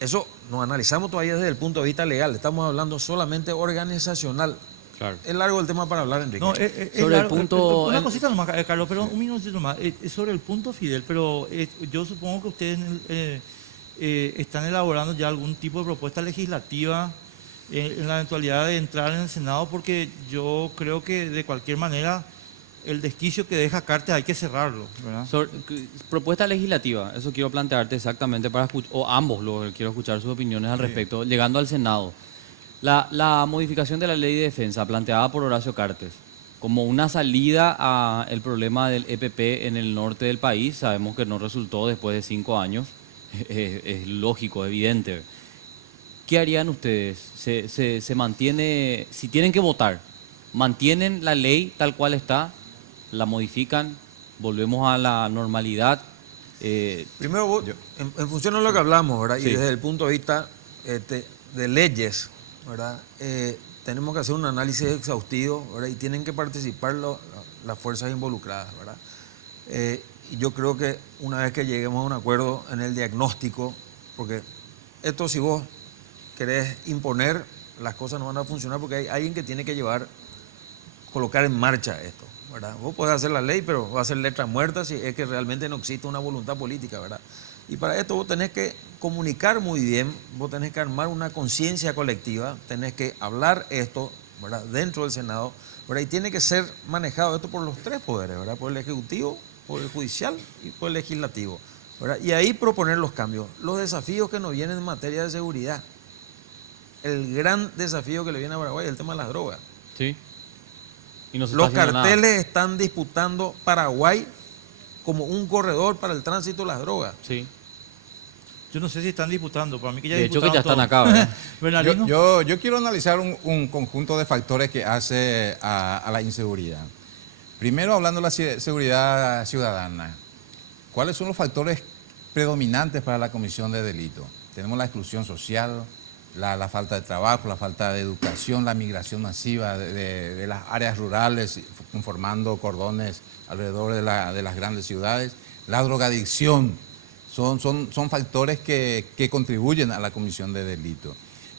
eso nos analizamos todavía desde el punto de vista legal, estamos hablando solamente organizacional. Claro. Es largo el tema para hablar, Enrique. No, sobre el punto... Una cosita nomás, Carlos, pero un minutito nomás. Es sobre el punto, Fidel, pero yo supongo que ustedes están elaborando ya algún tipo de propuesta legislativa en la eventualidad de entrar en el Senado, porque yo creo que de cualquier manera el desquicio que deja Cartes hay que cerrarlo, ¿verdad? Propuesta legislativa, eso quiero plantearte exactamente para escuchar, o ambos, quiero escuchar sus opiniones al respecto. Llegando al Senado, la modificación de la ley de defensa planteada por Horacio Cartes como una salida al problema del EPP en el norte del país, sabemos que no resultó después de 5 años, es lógico, evidente. ¿Qué harían ustedes? ¿Se mantiene, si tienen que votar, mantienen la ley tal cual está, la modifican, volvemos a la normalidad? Primero, en función de lo que hablamos, ¿verdad? Sí. Y desde el punto de vista de leyes, ¿verdad? Tenemos que hacer un análisis exhaustivo, ¿verdad? Y tienen que participar las fuerzas involucradas, ¿verdad? Y yo creo que una vez que lleguemos a un acuerdo en el diagnóstico, porque esto, si vos querés imponer, las cosas no van a funcionar, porque hay alguien que tiene que colocar en marcha esto, ¿verdad? Vos podés hacer la ley, pero va a ser letra muerta si es que realmente no existe una voluntad política, ¿verdad? Y para esto vos tenés que comunicar muy bien, vos tenés que armar una conciencia colectiva, tenés que hablar esto, ¿verdad?, dentro del Senado, ¿verdad? Y tiene que ser manejado esto por los 3 poderes, ¿verdad? Por el Ejecutivo, por el Judicial y por el Legislativo, ¿verdad? Y ahí proponer los cambios. Los desafíos que nos vienen en materia de seguridad. El gran desafío que le viene a Paraguay es el tema de las drogas. Sí. Y no se Los está haciendo carteles nada. están disputando Paraguay como un corredor para el tránsito de las drogas. Sí. Yo no sé si están disputando, para mí que ya De hecho que disputaron ya están todo. acá, ¿verdad? Bernardino. Yo quiero analizar un conjunto de factores que hace a la inseguridad. Primero, hablando de la seguridad ciudadana, ¿cuáles son los factores predominantes para la comisión de delito? Tenemos la exclusión social, la falta de trabajo, la falta de educación, la migración masiva de las áreas rurales, conformando cordones alrededor de las grandes ciudades, la drogadicción. Son factores que contribuyen a la comisión de delito.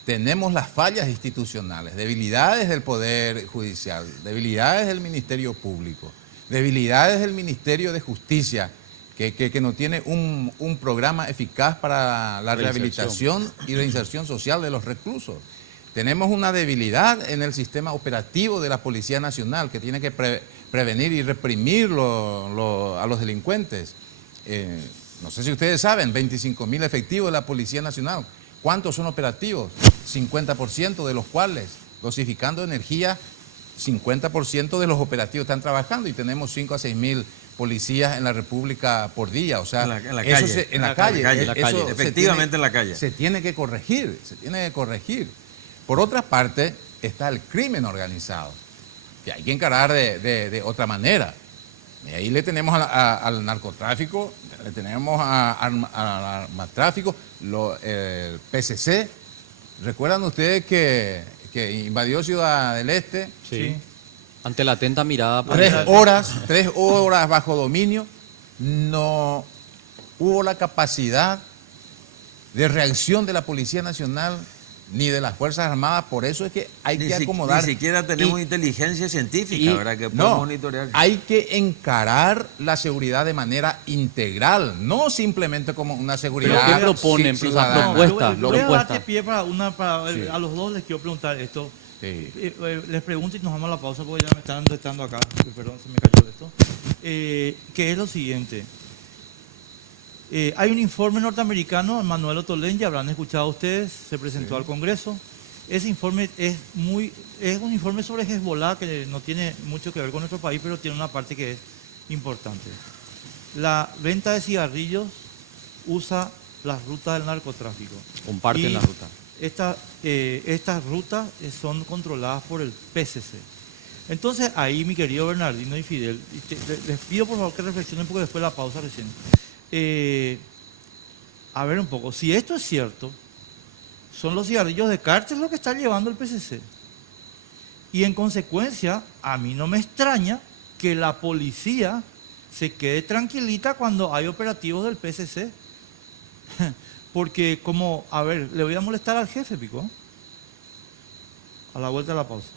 Tenemos las fallas institucionales, debilidades del Poder Judicial, debilidades del Ministerio Público, debilidades del Ministerio de Justicia, que no tiene un programa eficaz para la rehabilitación y reinserción social de los reclusos. Tenemos una debilidad en el sistema operativo de la Policía Nacional, que tiene que prevenir y reprimir a los delincuentes. No sé si ustedes saben, 25.000 efectivos de la Policía Nacional. ¿Cuántos son operativos? 50% de los cuales, dosificando energía, 50% de los operativos están trabajando y tenemos 5 a 6.000 policías en la República por día. O sea, En la eso calle. en la calle. Eso Efectivamente en la calle. Se tiene que corregir, se tiene que corregir. Por otra parte, está el crimen organizado, que hay que encarar de otra manera. Y ahí le tenemos al narcotráfico, le tenemos al armatráfico, el PCC. ¿Recuerdan ustedes que invadió Ciudad del Este? Sí. Ante la atenta mirada. 3 horas bajo dominio, no hubo la capacidad de reacción de la Policía Nacional ni de las Fuerzas Armadas, por eso es que hay que acomodar. Ni siquiera tenemos inteligencia científica, ¿verdad? Que pueda monitorear. Hay que encarar la seguridad de manera integral, no simplemente como una seguridad. ¿Pero qué proponen? ciudadana. Propuesta. Yo voy a propuesta. darte pie a los dos les quiero preguntar esto. Sí. Les pregunto y nos vamos a la pausa porque ya me están detectando acá. Perdón, se me cayó esto. Que es lo siguiente. Hay un informe norteamericano, Manuel Otolén, ya habrán escuchado ustedes, se presentó al Congreso. Ese informe es un informe sobre Hezbollah que no tiene mucho que ver con nuestro país, pero tiene una parte que es importante. La venta de cigarrillos usa las rutas del narcotráfico. Comparten Y la ruta. Estas rutas son controladas por el PCC. Entonces ahí, mi querido Bernardino y Fidel, les pido por favor que reflexionen porque después de la pausa recién. A ver un poco, si esto es cierto, son los cigarrillos de Cartes lo que está llevando el PCC. Y en consecuencia, a mí no me extraña que la policía se quede tranquilita cuando hay operativos del PCC. Porque a ver, le voy a molestar al jefe, Pico. A la vuelta de la pausa.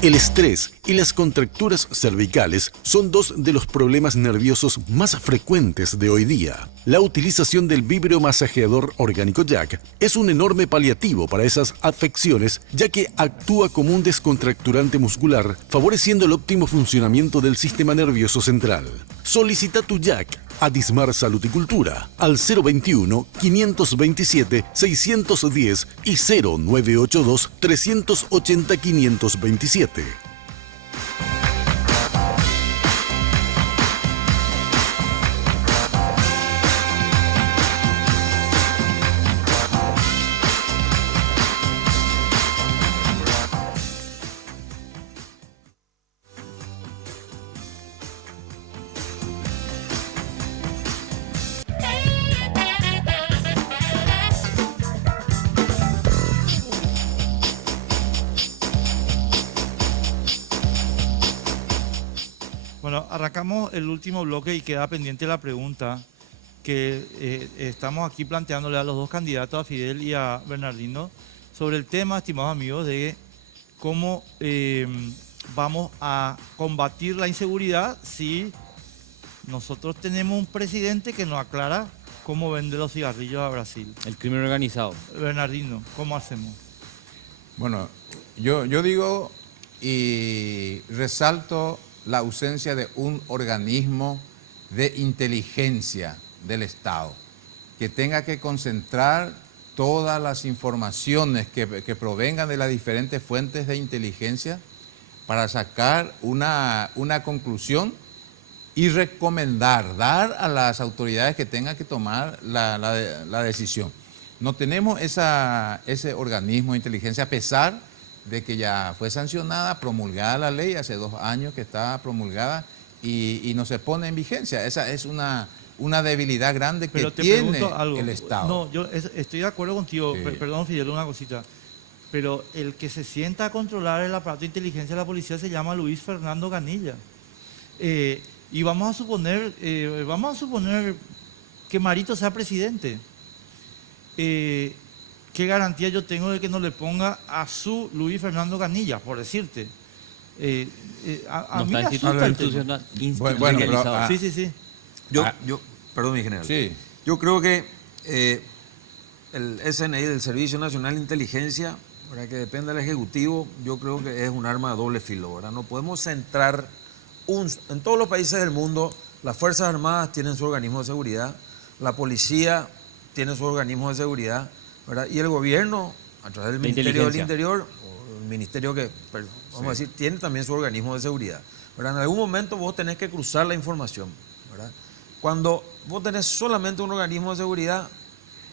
El estrés y las contracturas cervicales son dos de los problemas nerviosos más frecuentes de hoy día. La utilización del vibromasajeador orgánico Jack es un enorme paliativo para esas afecciones, ya que actúa como un descontracturante muscular, favoreciendo el óptimo funcionamiento del sistema nervioso central. Solicita tu Jack a Dismar Salud y Cultura al 021-527-610 y 0982-380-527. Bueno, arrancamos el último bloque y queda pendiente la pregunta que estamos aquí planteándole a los dos candidatos, a Fidel y a Bernardino, sobre el tema, estimados amigos, de cómo vamos a combatir la inseguridad si nosotros tenemos un presidente que nos aclara cómo vende los cigarrillos a Brasil. El crimen organizado. Bernardino, ¿cómo hacemos? Bueno, yo digo y resalto la ausencia de un organismo de inteligencia del Estado que tenga que concentrar todas las informaciones que provengan de las diferentes fuentes de inteligencia para sacar una conclusión y recomendar, dar a las autoridades que tengan que tomar la decisión. No tenemos ese organismo de inteligencia, a pesar de que ya fue sancionada, promulgada la ley, hace 2 años que está promulgada y no se pone en vigencia. Esa es una debilidad grande que tiene el Estado. No, yo estoy de acuerdo contigo, Sí. Perdón, Fidel, una cosita. Pero el que se sienta a controlar el aparato de inteligencia de la policía se llama Luis Fernando Ganilla. Y vamos a suponer que Marito sea presidente. ¿Qué garantía yo tengo de que no le ponga a su Luis Fernando Ganilla, por decirte? A No mí me está asusta el tema. institucionalizado. Sí. Perdón, mi general. Sí. Yo creo que el SNI, el Servicio Nacional de Inteligencia, ¿verdad?, que depende del Ejecutivo, yo creo que es un arma de doble filo, ¿verdad? No podemos centrar en todos los países del mundo, las Fuerzas Armadas tienen su organismo de seguridad, la policía tiene su organismo de seguridad, ¿verdad? Y el gobierno, a través del Ministerio del Interior, o el ministerio que, vamos a decir, tiene también su organismo de seguridad, ¿verdad? En algún momento vos tenés que cruzar la información, ¿verdad? Cuando vos tenés solamente un organismo de seguridad,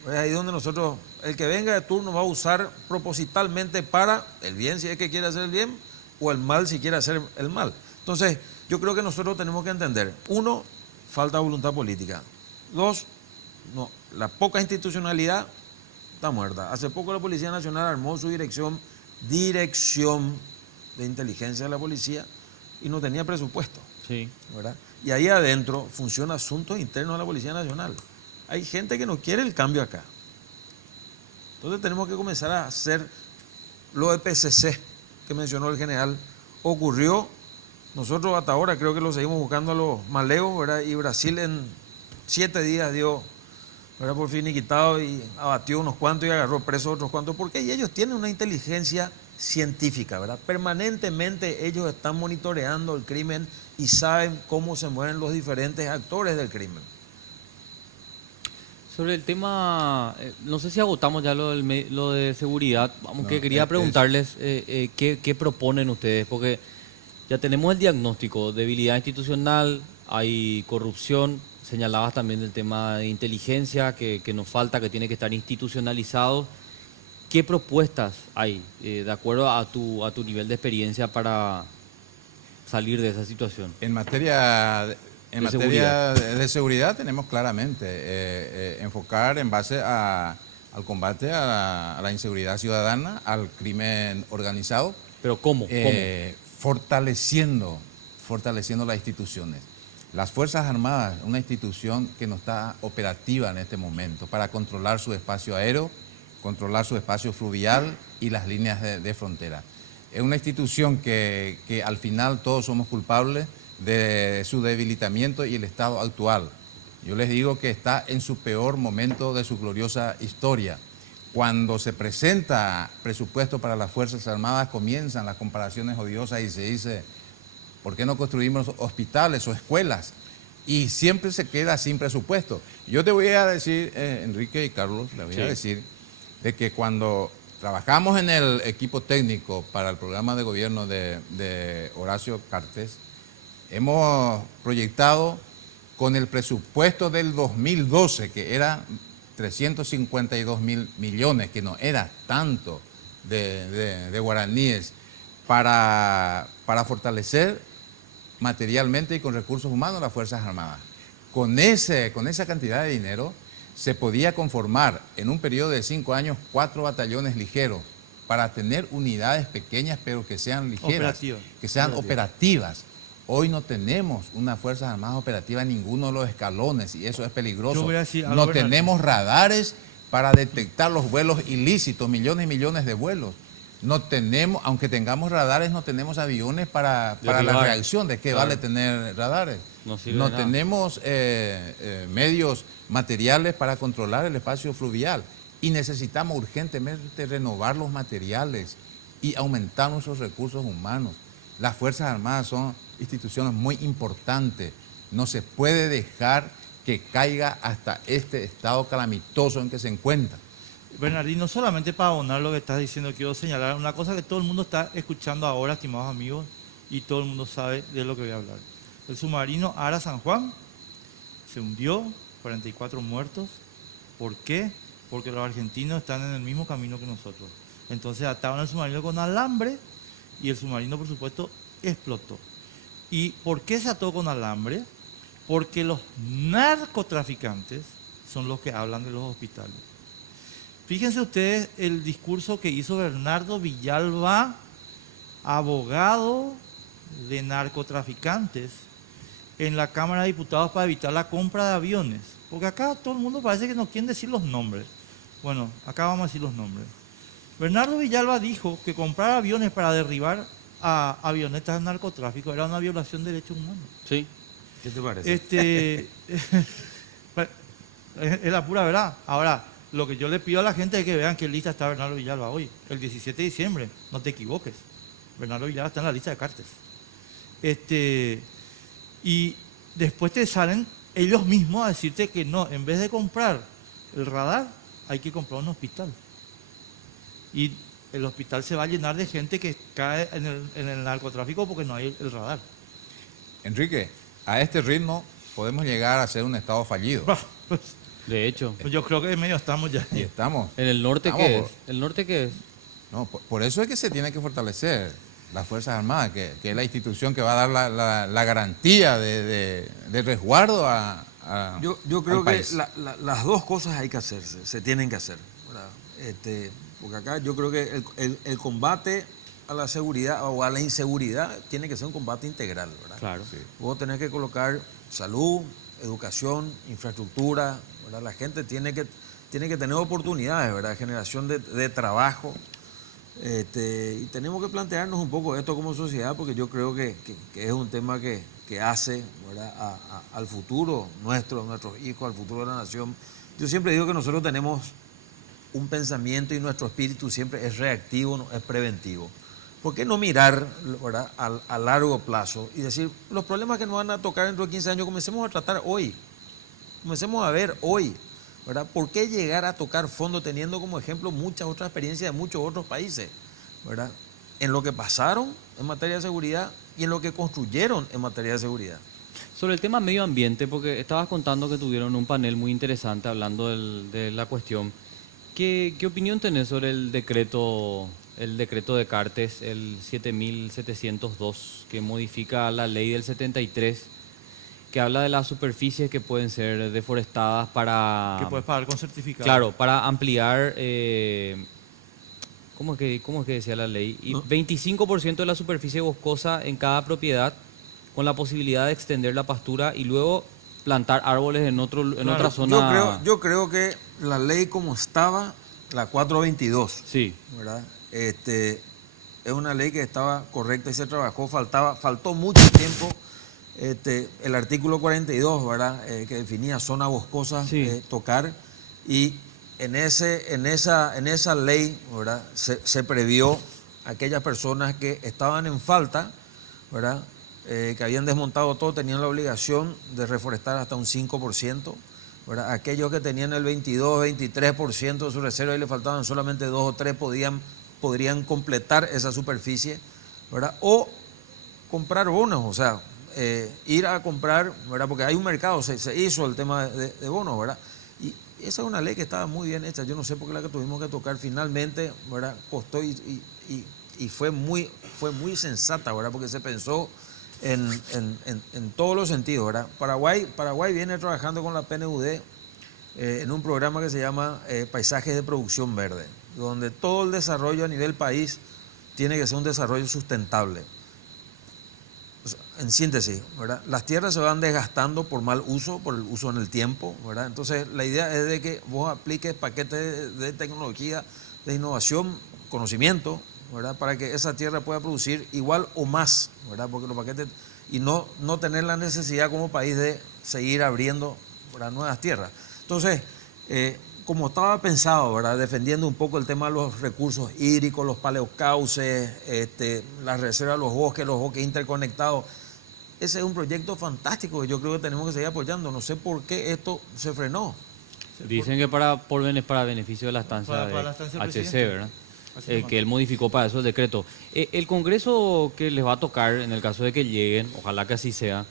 es ahí donde nosotros, el que venga de turno va a usar propositalmente para el bien, si es que quiere hacer el bien, o el mal si quiere hacer el mal. Entonces, yo creo que nosotros tenemos que entender, 1, falta voluntad política. 2, no, la poca institucionalidad está muerta. Hace poco la Policía Nacional armó su dirección de inteligencia de la policía y no tenía presupuesto, Sí. ¿verdad? Y ahí adentro funciona asuntos internos de la Policía Nacional. Hay gente que no quiere el cambio acá. Entonces tenemos que comenzar a hacer lo de PCC que mencionó el general. Ocurrió, nosotros hasta ahora creo que lo seguimos buscando a los maleos, ¿verdad? Y Brasil en 7 días dio, ¿verdad?, por finiquitado y abatió unos cuantos y agarró presos otros cuantos, porque ellos tienen una inteligencia científica, ¿verdad? Permanentemente ellos están monitoreando el crimen y saben cómo se mueven los diferentes actores del crimen. Sobre el tema, no sé si agotamos ya lo de seguridad, No, quería preguntarles qué proponen ustedes, porque ya tenemos el diagnóstico, debilidad institucional, hay corrupción, señalabas también del tema de inteligencia que nos falta, que tiene que estar institucionalizado. ¿Qué propuestas hay, de acuerdo a tu nivel de experiencia, para salir de esa situación? En materia de seguridad tenemos claramente enfocar en base al combate a la inseguridad ciudadana, al crimen organizado. ¿Pero cómo? Fortaleciendo las instituciones. Las Fuerzas Armadas, una institución que no está operativa en este momento para controlar su espacio aéreo, controlar su espacio fluvial y las líneas de frontera. Es una institución que al final todos somos culpables de su debilitamiento y el estado actual. Yo les digo que está en su peor momento de su gloriosa historia. Cuando se presenta presupuesto para las Fuerzas Armadas, comienzan las comparaciones odiosas y se dice, ¿por qué no construimos hospitales o escuelas? Y siempre se queda sin presupuesto. Yo te voy a decir, Enrique y Carlos, les voy a decir de que cuando trabajamos en el equipo técnico para el programa de gobierno de Horacio Cartes, hemos proyectado con el presupuesto del 2012, que era 352.000 millones, que no era tanto de guaraníes, para fortalecer materialmente y con recursos humanos las Fuerzas Armadas. Con esa cantidad de dinero se podía conformar en un periodo de 5 años 4 batallones ligeros para tener unidades pequeñas pero que sean ligeras, que sean operativas. Hoy no tenemos una Fuerzas Armadas operativa en ninguno de los escalones y eso es peligroso. No tenemos radares para detectar los vuelos ilícitos, millones y millones de vuelos. No tenemos, aunque tengamos radares, no tenemos aviones para la reacción. ¿De qué vale tener radares? No tenemos medios materiales para controlar el espacio fluvial y necesitamos urgentemente renovar los materiales y aumentar nuestros recursos humanos. Las Fuerzas Armadas son instituciones muy importantes. No se puede dejar que caiga hasta este estado calamitoso en que se encuentra. Bernardino, solamente para abonar lo que estás diciendo, quiero señalar una cosa que todo el mundo está escuchando ahora, estimados amigos, y todo el mundo sabe de lo que voy a hablar. El submarino Ara San Juan se hundió, 44 muertos. ¿Por qué? Porque los argentinos están en el mismo camino que nosotros. Entonces ataron el submarino con alambre y el submarino, por supuesto, explotó. ¿Y por qué se ató con alambre? Porque los narcotraficantes son los que hablan de los hospitales. Fíjense ustedes el discurso que hizo Bernardo Villalba, abogado de narcotraficantes, en la Cámara de Diputados para evitar la compra de aviones. Porque acá todo el mundo parece que no quieren decir los nombres. Bueno, acá vamos a decir los nombres. Bernardo Villalba dijo que comprar aviones para derribar a avionetas de narcotráfico era una violación de derechos humanos. Sí. ¿Qué te parece? Es la pura verdad. Ahora, lo que yo le pido a la gente es que vean qué lista está Bernardo Villalba hoy. El 17 de diciembre, no te equivoques. Bernardo Villalba está en la lista de Cartes. Y después te salen ellos mismos a decirte que no, en vez de comprar el radar, hay que comprar un hospital. Y el hospital se va a llenar de gente que cae en el narcotráfico porque no hay el radar. Enrique, a este ritmo podemos llegar a ser un estado fallido. De hecho. Yo creo que en medio estamos ya. Y estamos. ¿En el norte qué es? ¿El norte qué es? No, por eso es que se tiene que fortalecer las Fuerzas Armadas, que es la institución que va a dar la garantía de resguardo Yo creo al que país. las dos cosas hay que hacerse, se tienen que hacer, ¿verdad? Porque acá yo creo que el combate a la seguridad o a la inseguridad tiene que ser un combate integral, ¿verdad? Claro. Sí. Vos tenés que colocar salud, educación, infraestructura, ¿verdad? La gente tiene que tener oportunidades, ¿verdad? Generación de trabajo. Y tenemos que plantearnos un poco esto como sociedad, porque yo creo que es un tema que hace, ¿verdad? al futuro nuestros hijos, al futuro de la nación. Yo siempre digo que nosotros tenemos un pensamiento y nuestro espíritu siempre es reactivo, no es preventivo. ¿Por qué no mirar, ¿verdad? a largo plazo y decir, los problemas que nos van a tocar dentro de 15 años, comencemos a tratar hoy, comencemos a ver hoy, ¿verdad? ¿Por qué llegar a tocar fondo teniendo como ejemplo muchas otras experiencias de muchos otros países, ¿verdad? En lo que pasaron en materia de seguridad y en lo que construyeron en materia de seguridad. Sobre el tema medio ambiente, porque estabas contando que tuvieron un panel muy interesante hablando de la cuestión. ¿Qué opinión tenés sobre el decreto de Cartes, el 7702, que modifica la ley del 73, que habla de las superficies que pueden ser deforestadas para... Que puedes pagar con certificado. Claro, para ampliar... ¿Cómo es que decía la ley? Y 25% de la superficie boscosa en cada propiedad, con la posibilidad de extender la pastura y luego plantar árboles en otra zona. Yo creo que la ley como estaba, la 422, sí, ¿verdad? es una ley que estaba correcta y se trabajó, faltó mucho tiempo. El artículo 42, ¿verdad? Que definía zona boscosa, Sí. tocar, y en esa ley, ¿verdad? Se previó aquellas personas que estaban en falta, ¿verdad? Que habían desmontado todo, tenían la obligación de reforestar hasta un 5%, ¿verdad? Aquellos que tenían el 22, 23% de su reserva y le faltaban solamente 2 o 3 podrían completar esa superficie, ¿verdad? O comprar bonos, o sea, ir a comprar, ¿verdad? Porque hay un mercado, se hizo el tema de bonos, ¿verdad? Y esa es una ley que estaba muy bien hecha, yo no sé por qué la que tuvimos que tocar finalmente, ¿verdad? Costó y fue muy sensata, ¿verdad? Porque se pensó en todos los sentidos, ¿verdad? Paraguay viene trabajando con la PNUD en un programa que se llama Paisajes de Producción Verde, donde todo el desarrollo a nivel país tiene que ser un desarrollo sustentable. O sea, en síntesis, ¿verdad? Las tierras se van desgastando por mal uso, por el uso en el tiempo, ¿verdad? Entonces la idea es de que vos apliques paquetes de tecnología, de innovación, conocimiento, ¿verdad? Para que esa tierra pueda producir igual o más, ¿verdad? Porque los paquetes, y no tener la necesidad como país de seguir abriendo, ¿verdad?, nuevas tierras. Entonces, como estaba pensado, ¿verdad?, defendiendo un poco el tema de los recursos hídricos, los paleocauces, las reservas, los bosques interconectados, ese es un proyecto fantástico que yo creo que tenemos que seguir apoyando. No sé por qué esto se frenó. Dicen que para beneficio de la estancia Para de la estancia del HC, presidente. ¿verdad? Así nomás. Que él modificó para eso el decreto. El Congreso que les va a tocar, en el caso de que lleguen, ojalá que así sea,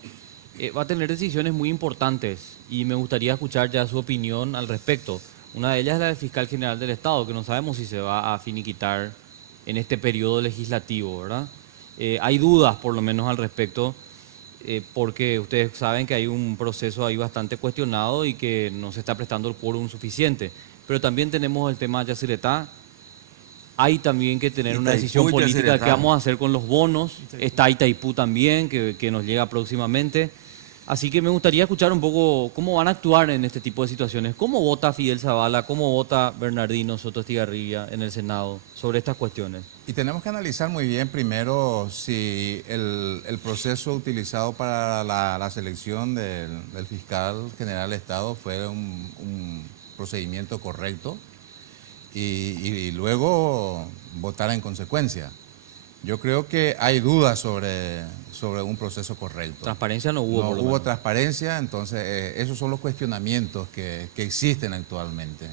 va a tener decisiones muy importantes y me gustaría escuchar ya su opinión al respecto. Una de ellas es la del fiscal general del Estado, que no sabemos si se va a finiquitar en este periodo legislativo, ¿verdad? Hay dudas, por lo menos, al respecto, porque ustedes saben que hay un proceso ahí bastante cuestionado y que no se está prestando el quórum suficiente. Pero también tenemos el tema de Yacyretá. Hay también que tener una decisión Itaipú y política de Yacyretá. qué vamos a hacer con los bonos. Itaipú. Está Itaipú también, que nos llega próximamente. Así que me gustaría escuchar un poco cómo van a actuar en este tipo de situaciones. ¿Cómo vota Fidel Zavala? ¿Cómo vota Bernardino Soto Estigarribia en el Senado sobre estas cuestiones? Y tenemos que analizar muy bien primero si el proceso utilizado para la selección del fiscal general del Estado fue un procedimiento correcto y luego votar en consecuencia. Yo creo que hay dudas sobre un proceso correcto. Transparencia no hubo. No por lo hubo menos. transparencia, entonces esos son los cuestionamientos que existen actualmente.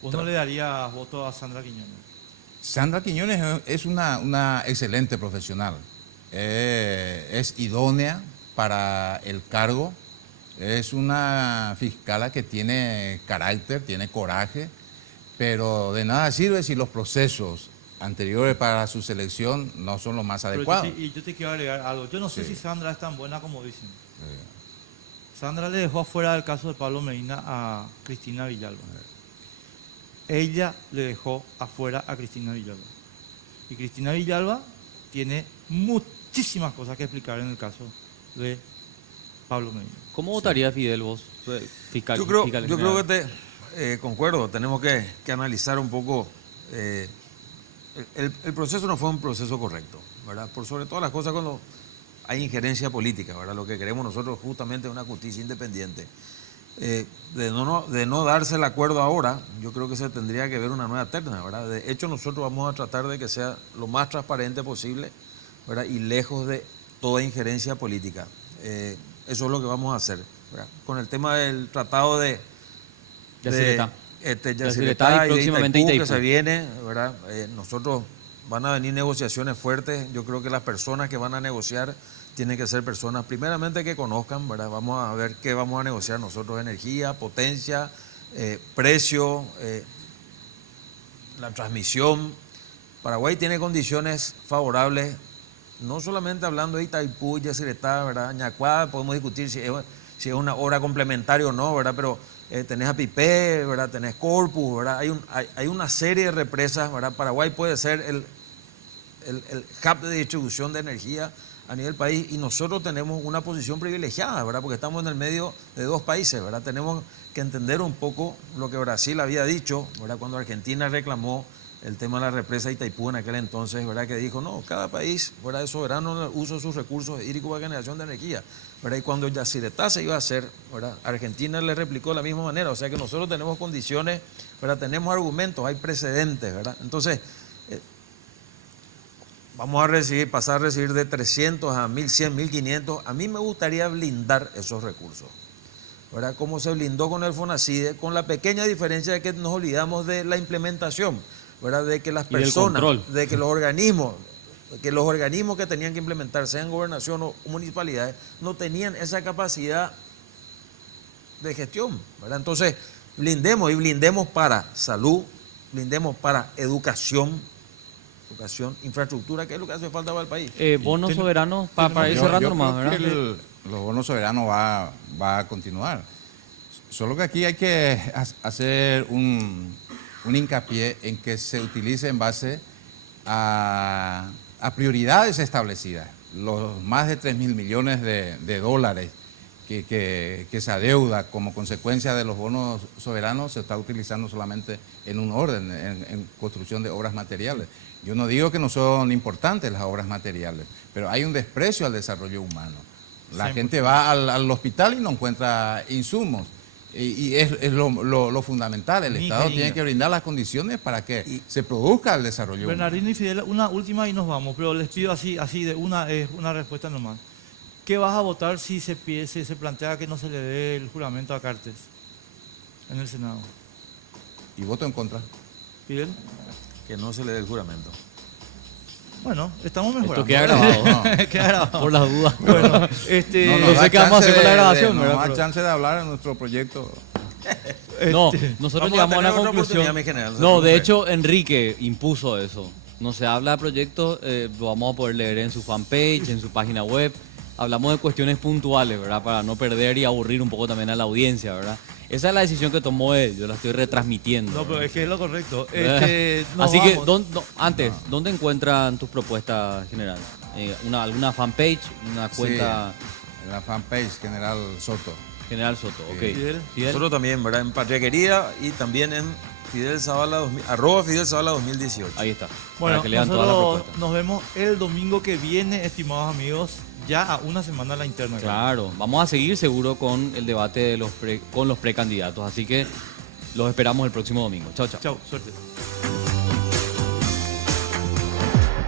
¿Vos no le darías voto a Sandra Quiñones? Sandra Quiñones es una excelente profesional, es idónea para el cargo, es una fiscala que tiene carácter, tiene coraje, pero de nada sirve si los procesos anteriores para su selección no son los más Pero adecuados. yo te quiero agregar algo. Yo no sé Sí. si Sandra es tan buena como dicen. Sandra le dejó afuera del caso de Pablo Medina a Cristina Villalba. Ella le dejó afuera a Cristina Villalba. Y Cristina Villalba tiene muchísimas cosas que explicar en el caso de Pablo Medina. ¿Cómo votaría Fidel vos, fiscal? Yo creo general? que concuerdo, tenemos que analizar un poco. El proceso no fue un proceso correcto, ¿verdad? Por sobre todas las cosas cuando hay injerencia política, ¿verdad? Lo que queremos nosotros justamente es una justicia independiente. De no darse el acuerdo ahora, yo creo que se tendría que ver una nueva terna, ¿verdad? De hecho, nosotros vamos a tratar de que sea lo más transparente posible, ¿verdad? Y lejos de toda injerencia política. Eso es lo que vamos a hacer, ¿verdad? Con el tema del tratado de Yacyretá. Yacyretá y de próximamente Itaipú que Itaipú. se viene, ¿verdad? Nosotros van a venir negociaciones fuertes. Yo creo que las personas que van a negociar tienen que ser personas, primeramente, que conozcan, ¿verdad? Vamos a ver qué vamos a negociar nosotros: energía, potencia, precio, la transmisión. Paraguay tiene condiciones favorables, no solamente hablando de Itaipú y Yacyretá, ¿verdad? Ñacuá, podemos discutir si es una obra complementaria o no, ¿verdad? Pero tenés Apipé, ¿verdad? Tenés Corpus, ¿verdad? Hay una serie de represas, ¿verdad? Paraguay puede ser el hub de distribución de energía a nivel país, y nosotros tenemos una posición privilegiada, ¿verdad? Porque estamos en el medio de dos países, ¿verdad? Tenemos que entender un poco lo que Brasil había dicho, ¿verdad? Cuando Argentina reclamó el tema de la represa Itaipú en aquel entonces, ¿verdad? Que dijo, no, cada país, ¿verdad? Es soberano en el uso de sus recursos hídricos para generación de energía, ¿verdad? Y cuando Yacyretá se iba a hacer, ¿verdad? Argentina le replicó de la misma manera, o sea que nosotros tenemos condiciones, ¿verdad? Tenemos argumentos, hay precedentes, ¿verdad? Entonces, vamos a pasar a recibir de 300 a 1100, 1500, a mí me gustaría blindar esos recursos, ¿verdad? Como se blindó con el FONACIDE, con la pequeña diferencia de que nos olvidamos de la implementación, ¿verdad? De que las personas, de que los organismos que tenían que implementar, sean gobernación o municipalidades, no tenían esa capacidad de gestión, ¿verdad? Entonces, blindemos para salud, blindemos para educación, infraestructura, que es lo que hace falta para el país. Bonos soberanos, para ir cerrando nomás, ¿verdad? Los bonos soberanos va a continuar. Solo que aquí hay que hacer un hincapié en que se utilice en base a prioridades establecidas. Los más de 3.000 millones de dólares que se adeuda como consecuencia de los bonos soberanos se está utilizando solamente en un orden, en construcción de obras materiales. Yo no digo que no son importantes las obras materiales, pero hay un desprecio al desarrollo humano. La gente va al hospital y no encuentra insumos. Y es lo fundamental. El Estado tiene que brindar las condiciones para que se produzca el desarrollo humano. Bernardino y Fidel, una última y nos vamos, pero les pido así de una respuesta nomás. ¿Qué vas a votar si se plantea que no se le dé el juramento a Cartes en el Senado? Y voto en contra. ¿Fidel? Que no se le dé el juramento. Bueno, estamos mejorando. Esto queda grabado, ¿no? Queda grabado. Por las dudas. Bueno, no sé qué vamos a hacer con la grabación, no ¿verdad? nos da chance de hablar en nuestro proyecto. No, nosotros llegamos a una conclusión. No, de hecho, Enrique impuso eso. No se habla de proyectos, lo vamos a poder leer en su fanpage, en su página web. Hablamos de cuestiones puntuales, ¿verdad? Para no perder y aburrir un poco también a la audiencia, ¿verdad? Esa es la decisión que tomó él, yo la estoy retransmitiendo. No, pero es que es lo correcto. Así que, ¿dónde encuentran tus propuestas generales? ¿Alguna fanpage? ¿Una cuenta? Sí, en la fanpage General Soto. General Soto, ok. Fidel. Nosotros también, ¿verdad? En Patria Querida y también en Fidel Zavala, @Fidel Zavala 2018. Ahí está. Bueno, para que lean todas las nosotros propuestas. nos vemos el domingo que viene, estimados amigos, ya a una semana de la interna. Claro, vamos a seguir seguro con el debate de con los precandidatos, así que los esperamos el próximo domingo. Chao, chao. Chao, suerte.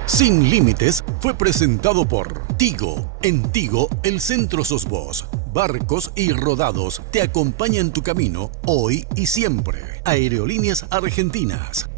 Sin Límites fue presentado por Tigo. En Tigo, el centro sos vos. Barcos y Rodados te acompañan en tu camino hoy y siempre. Aerolíneas Argentinas.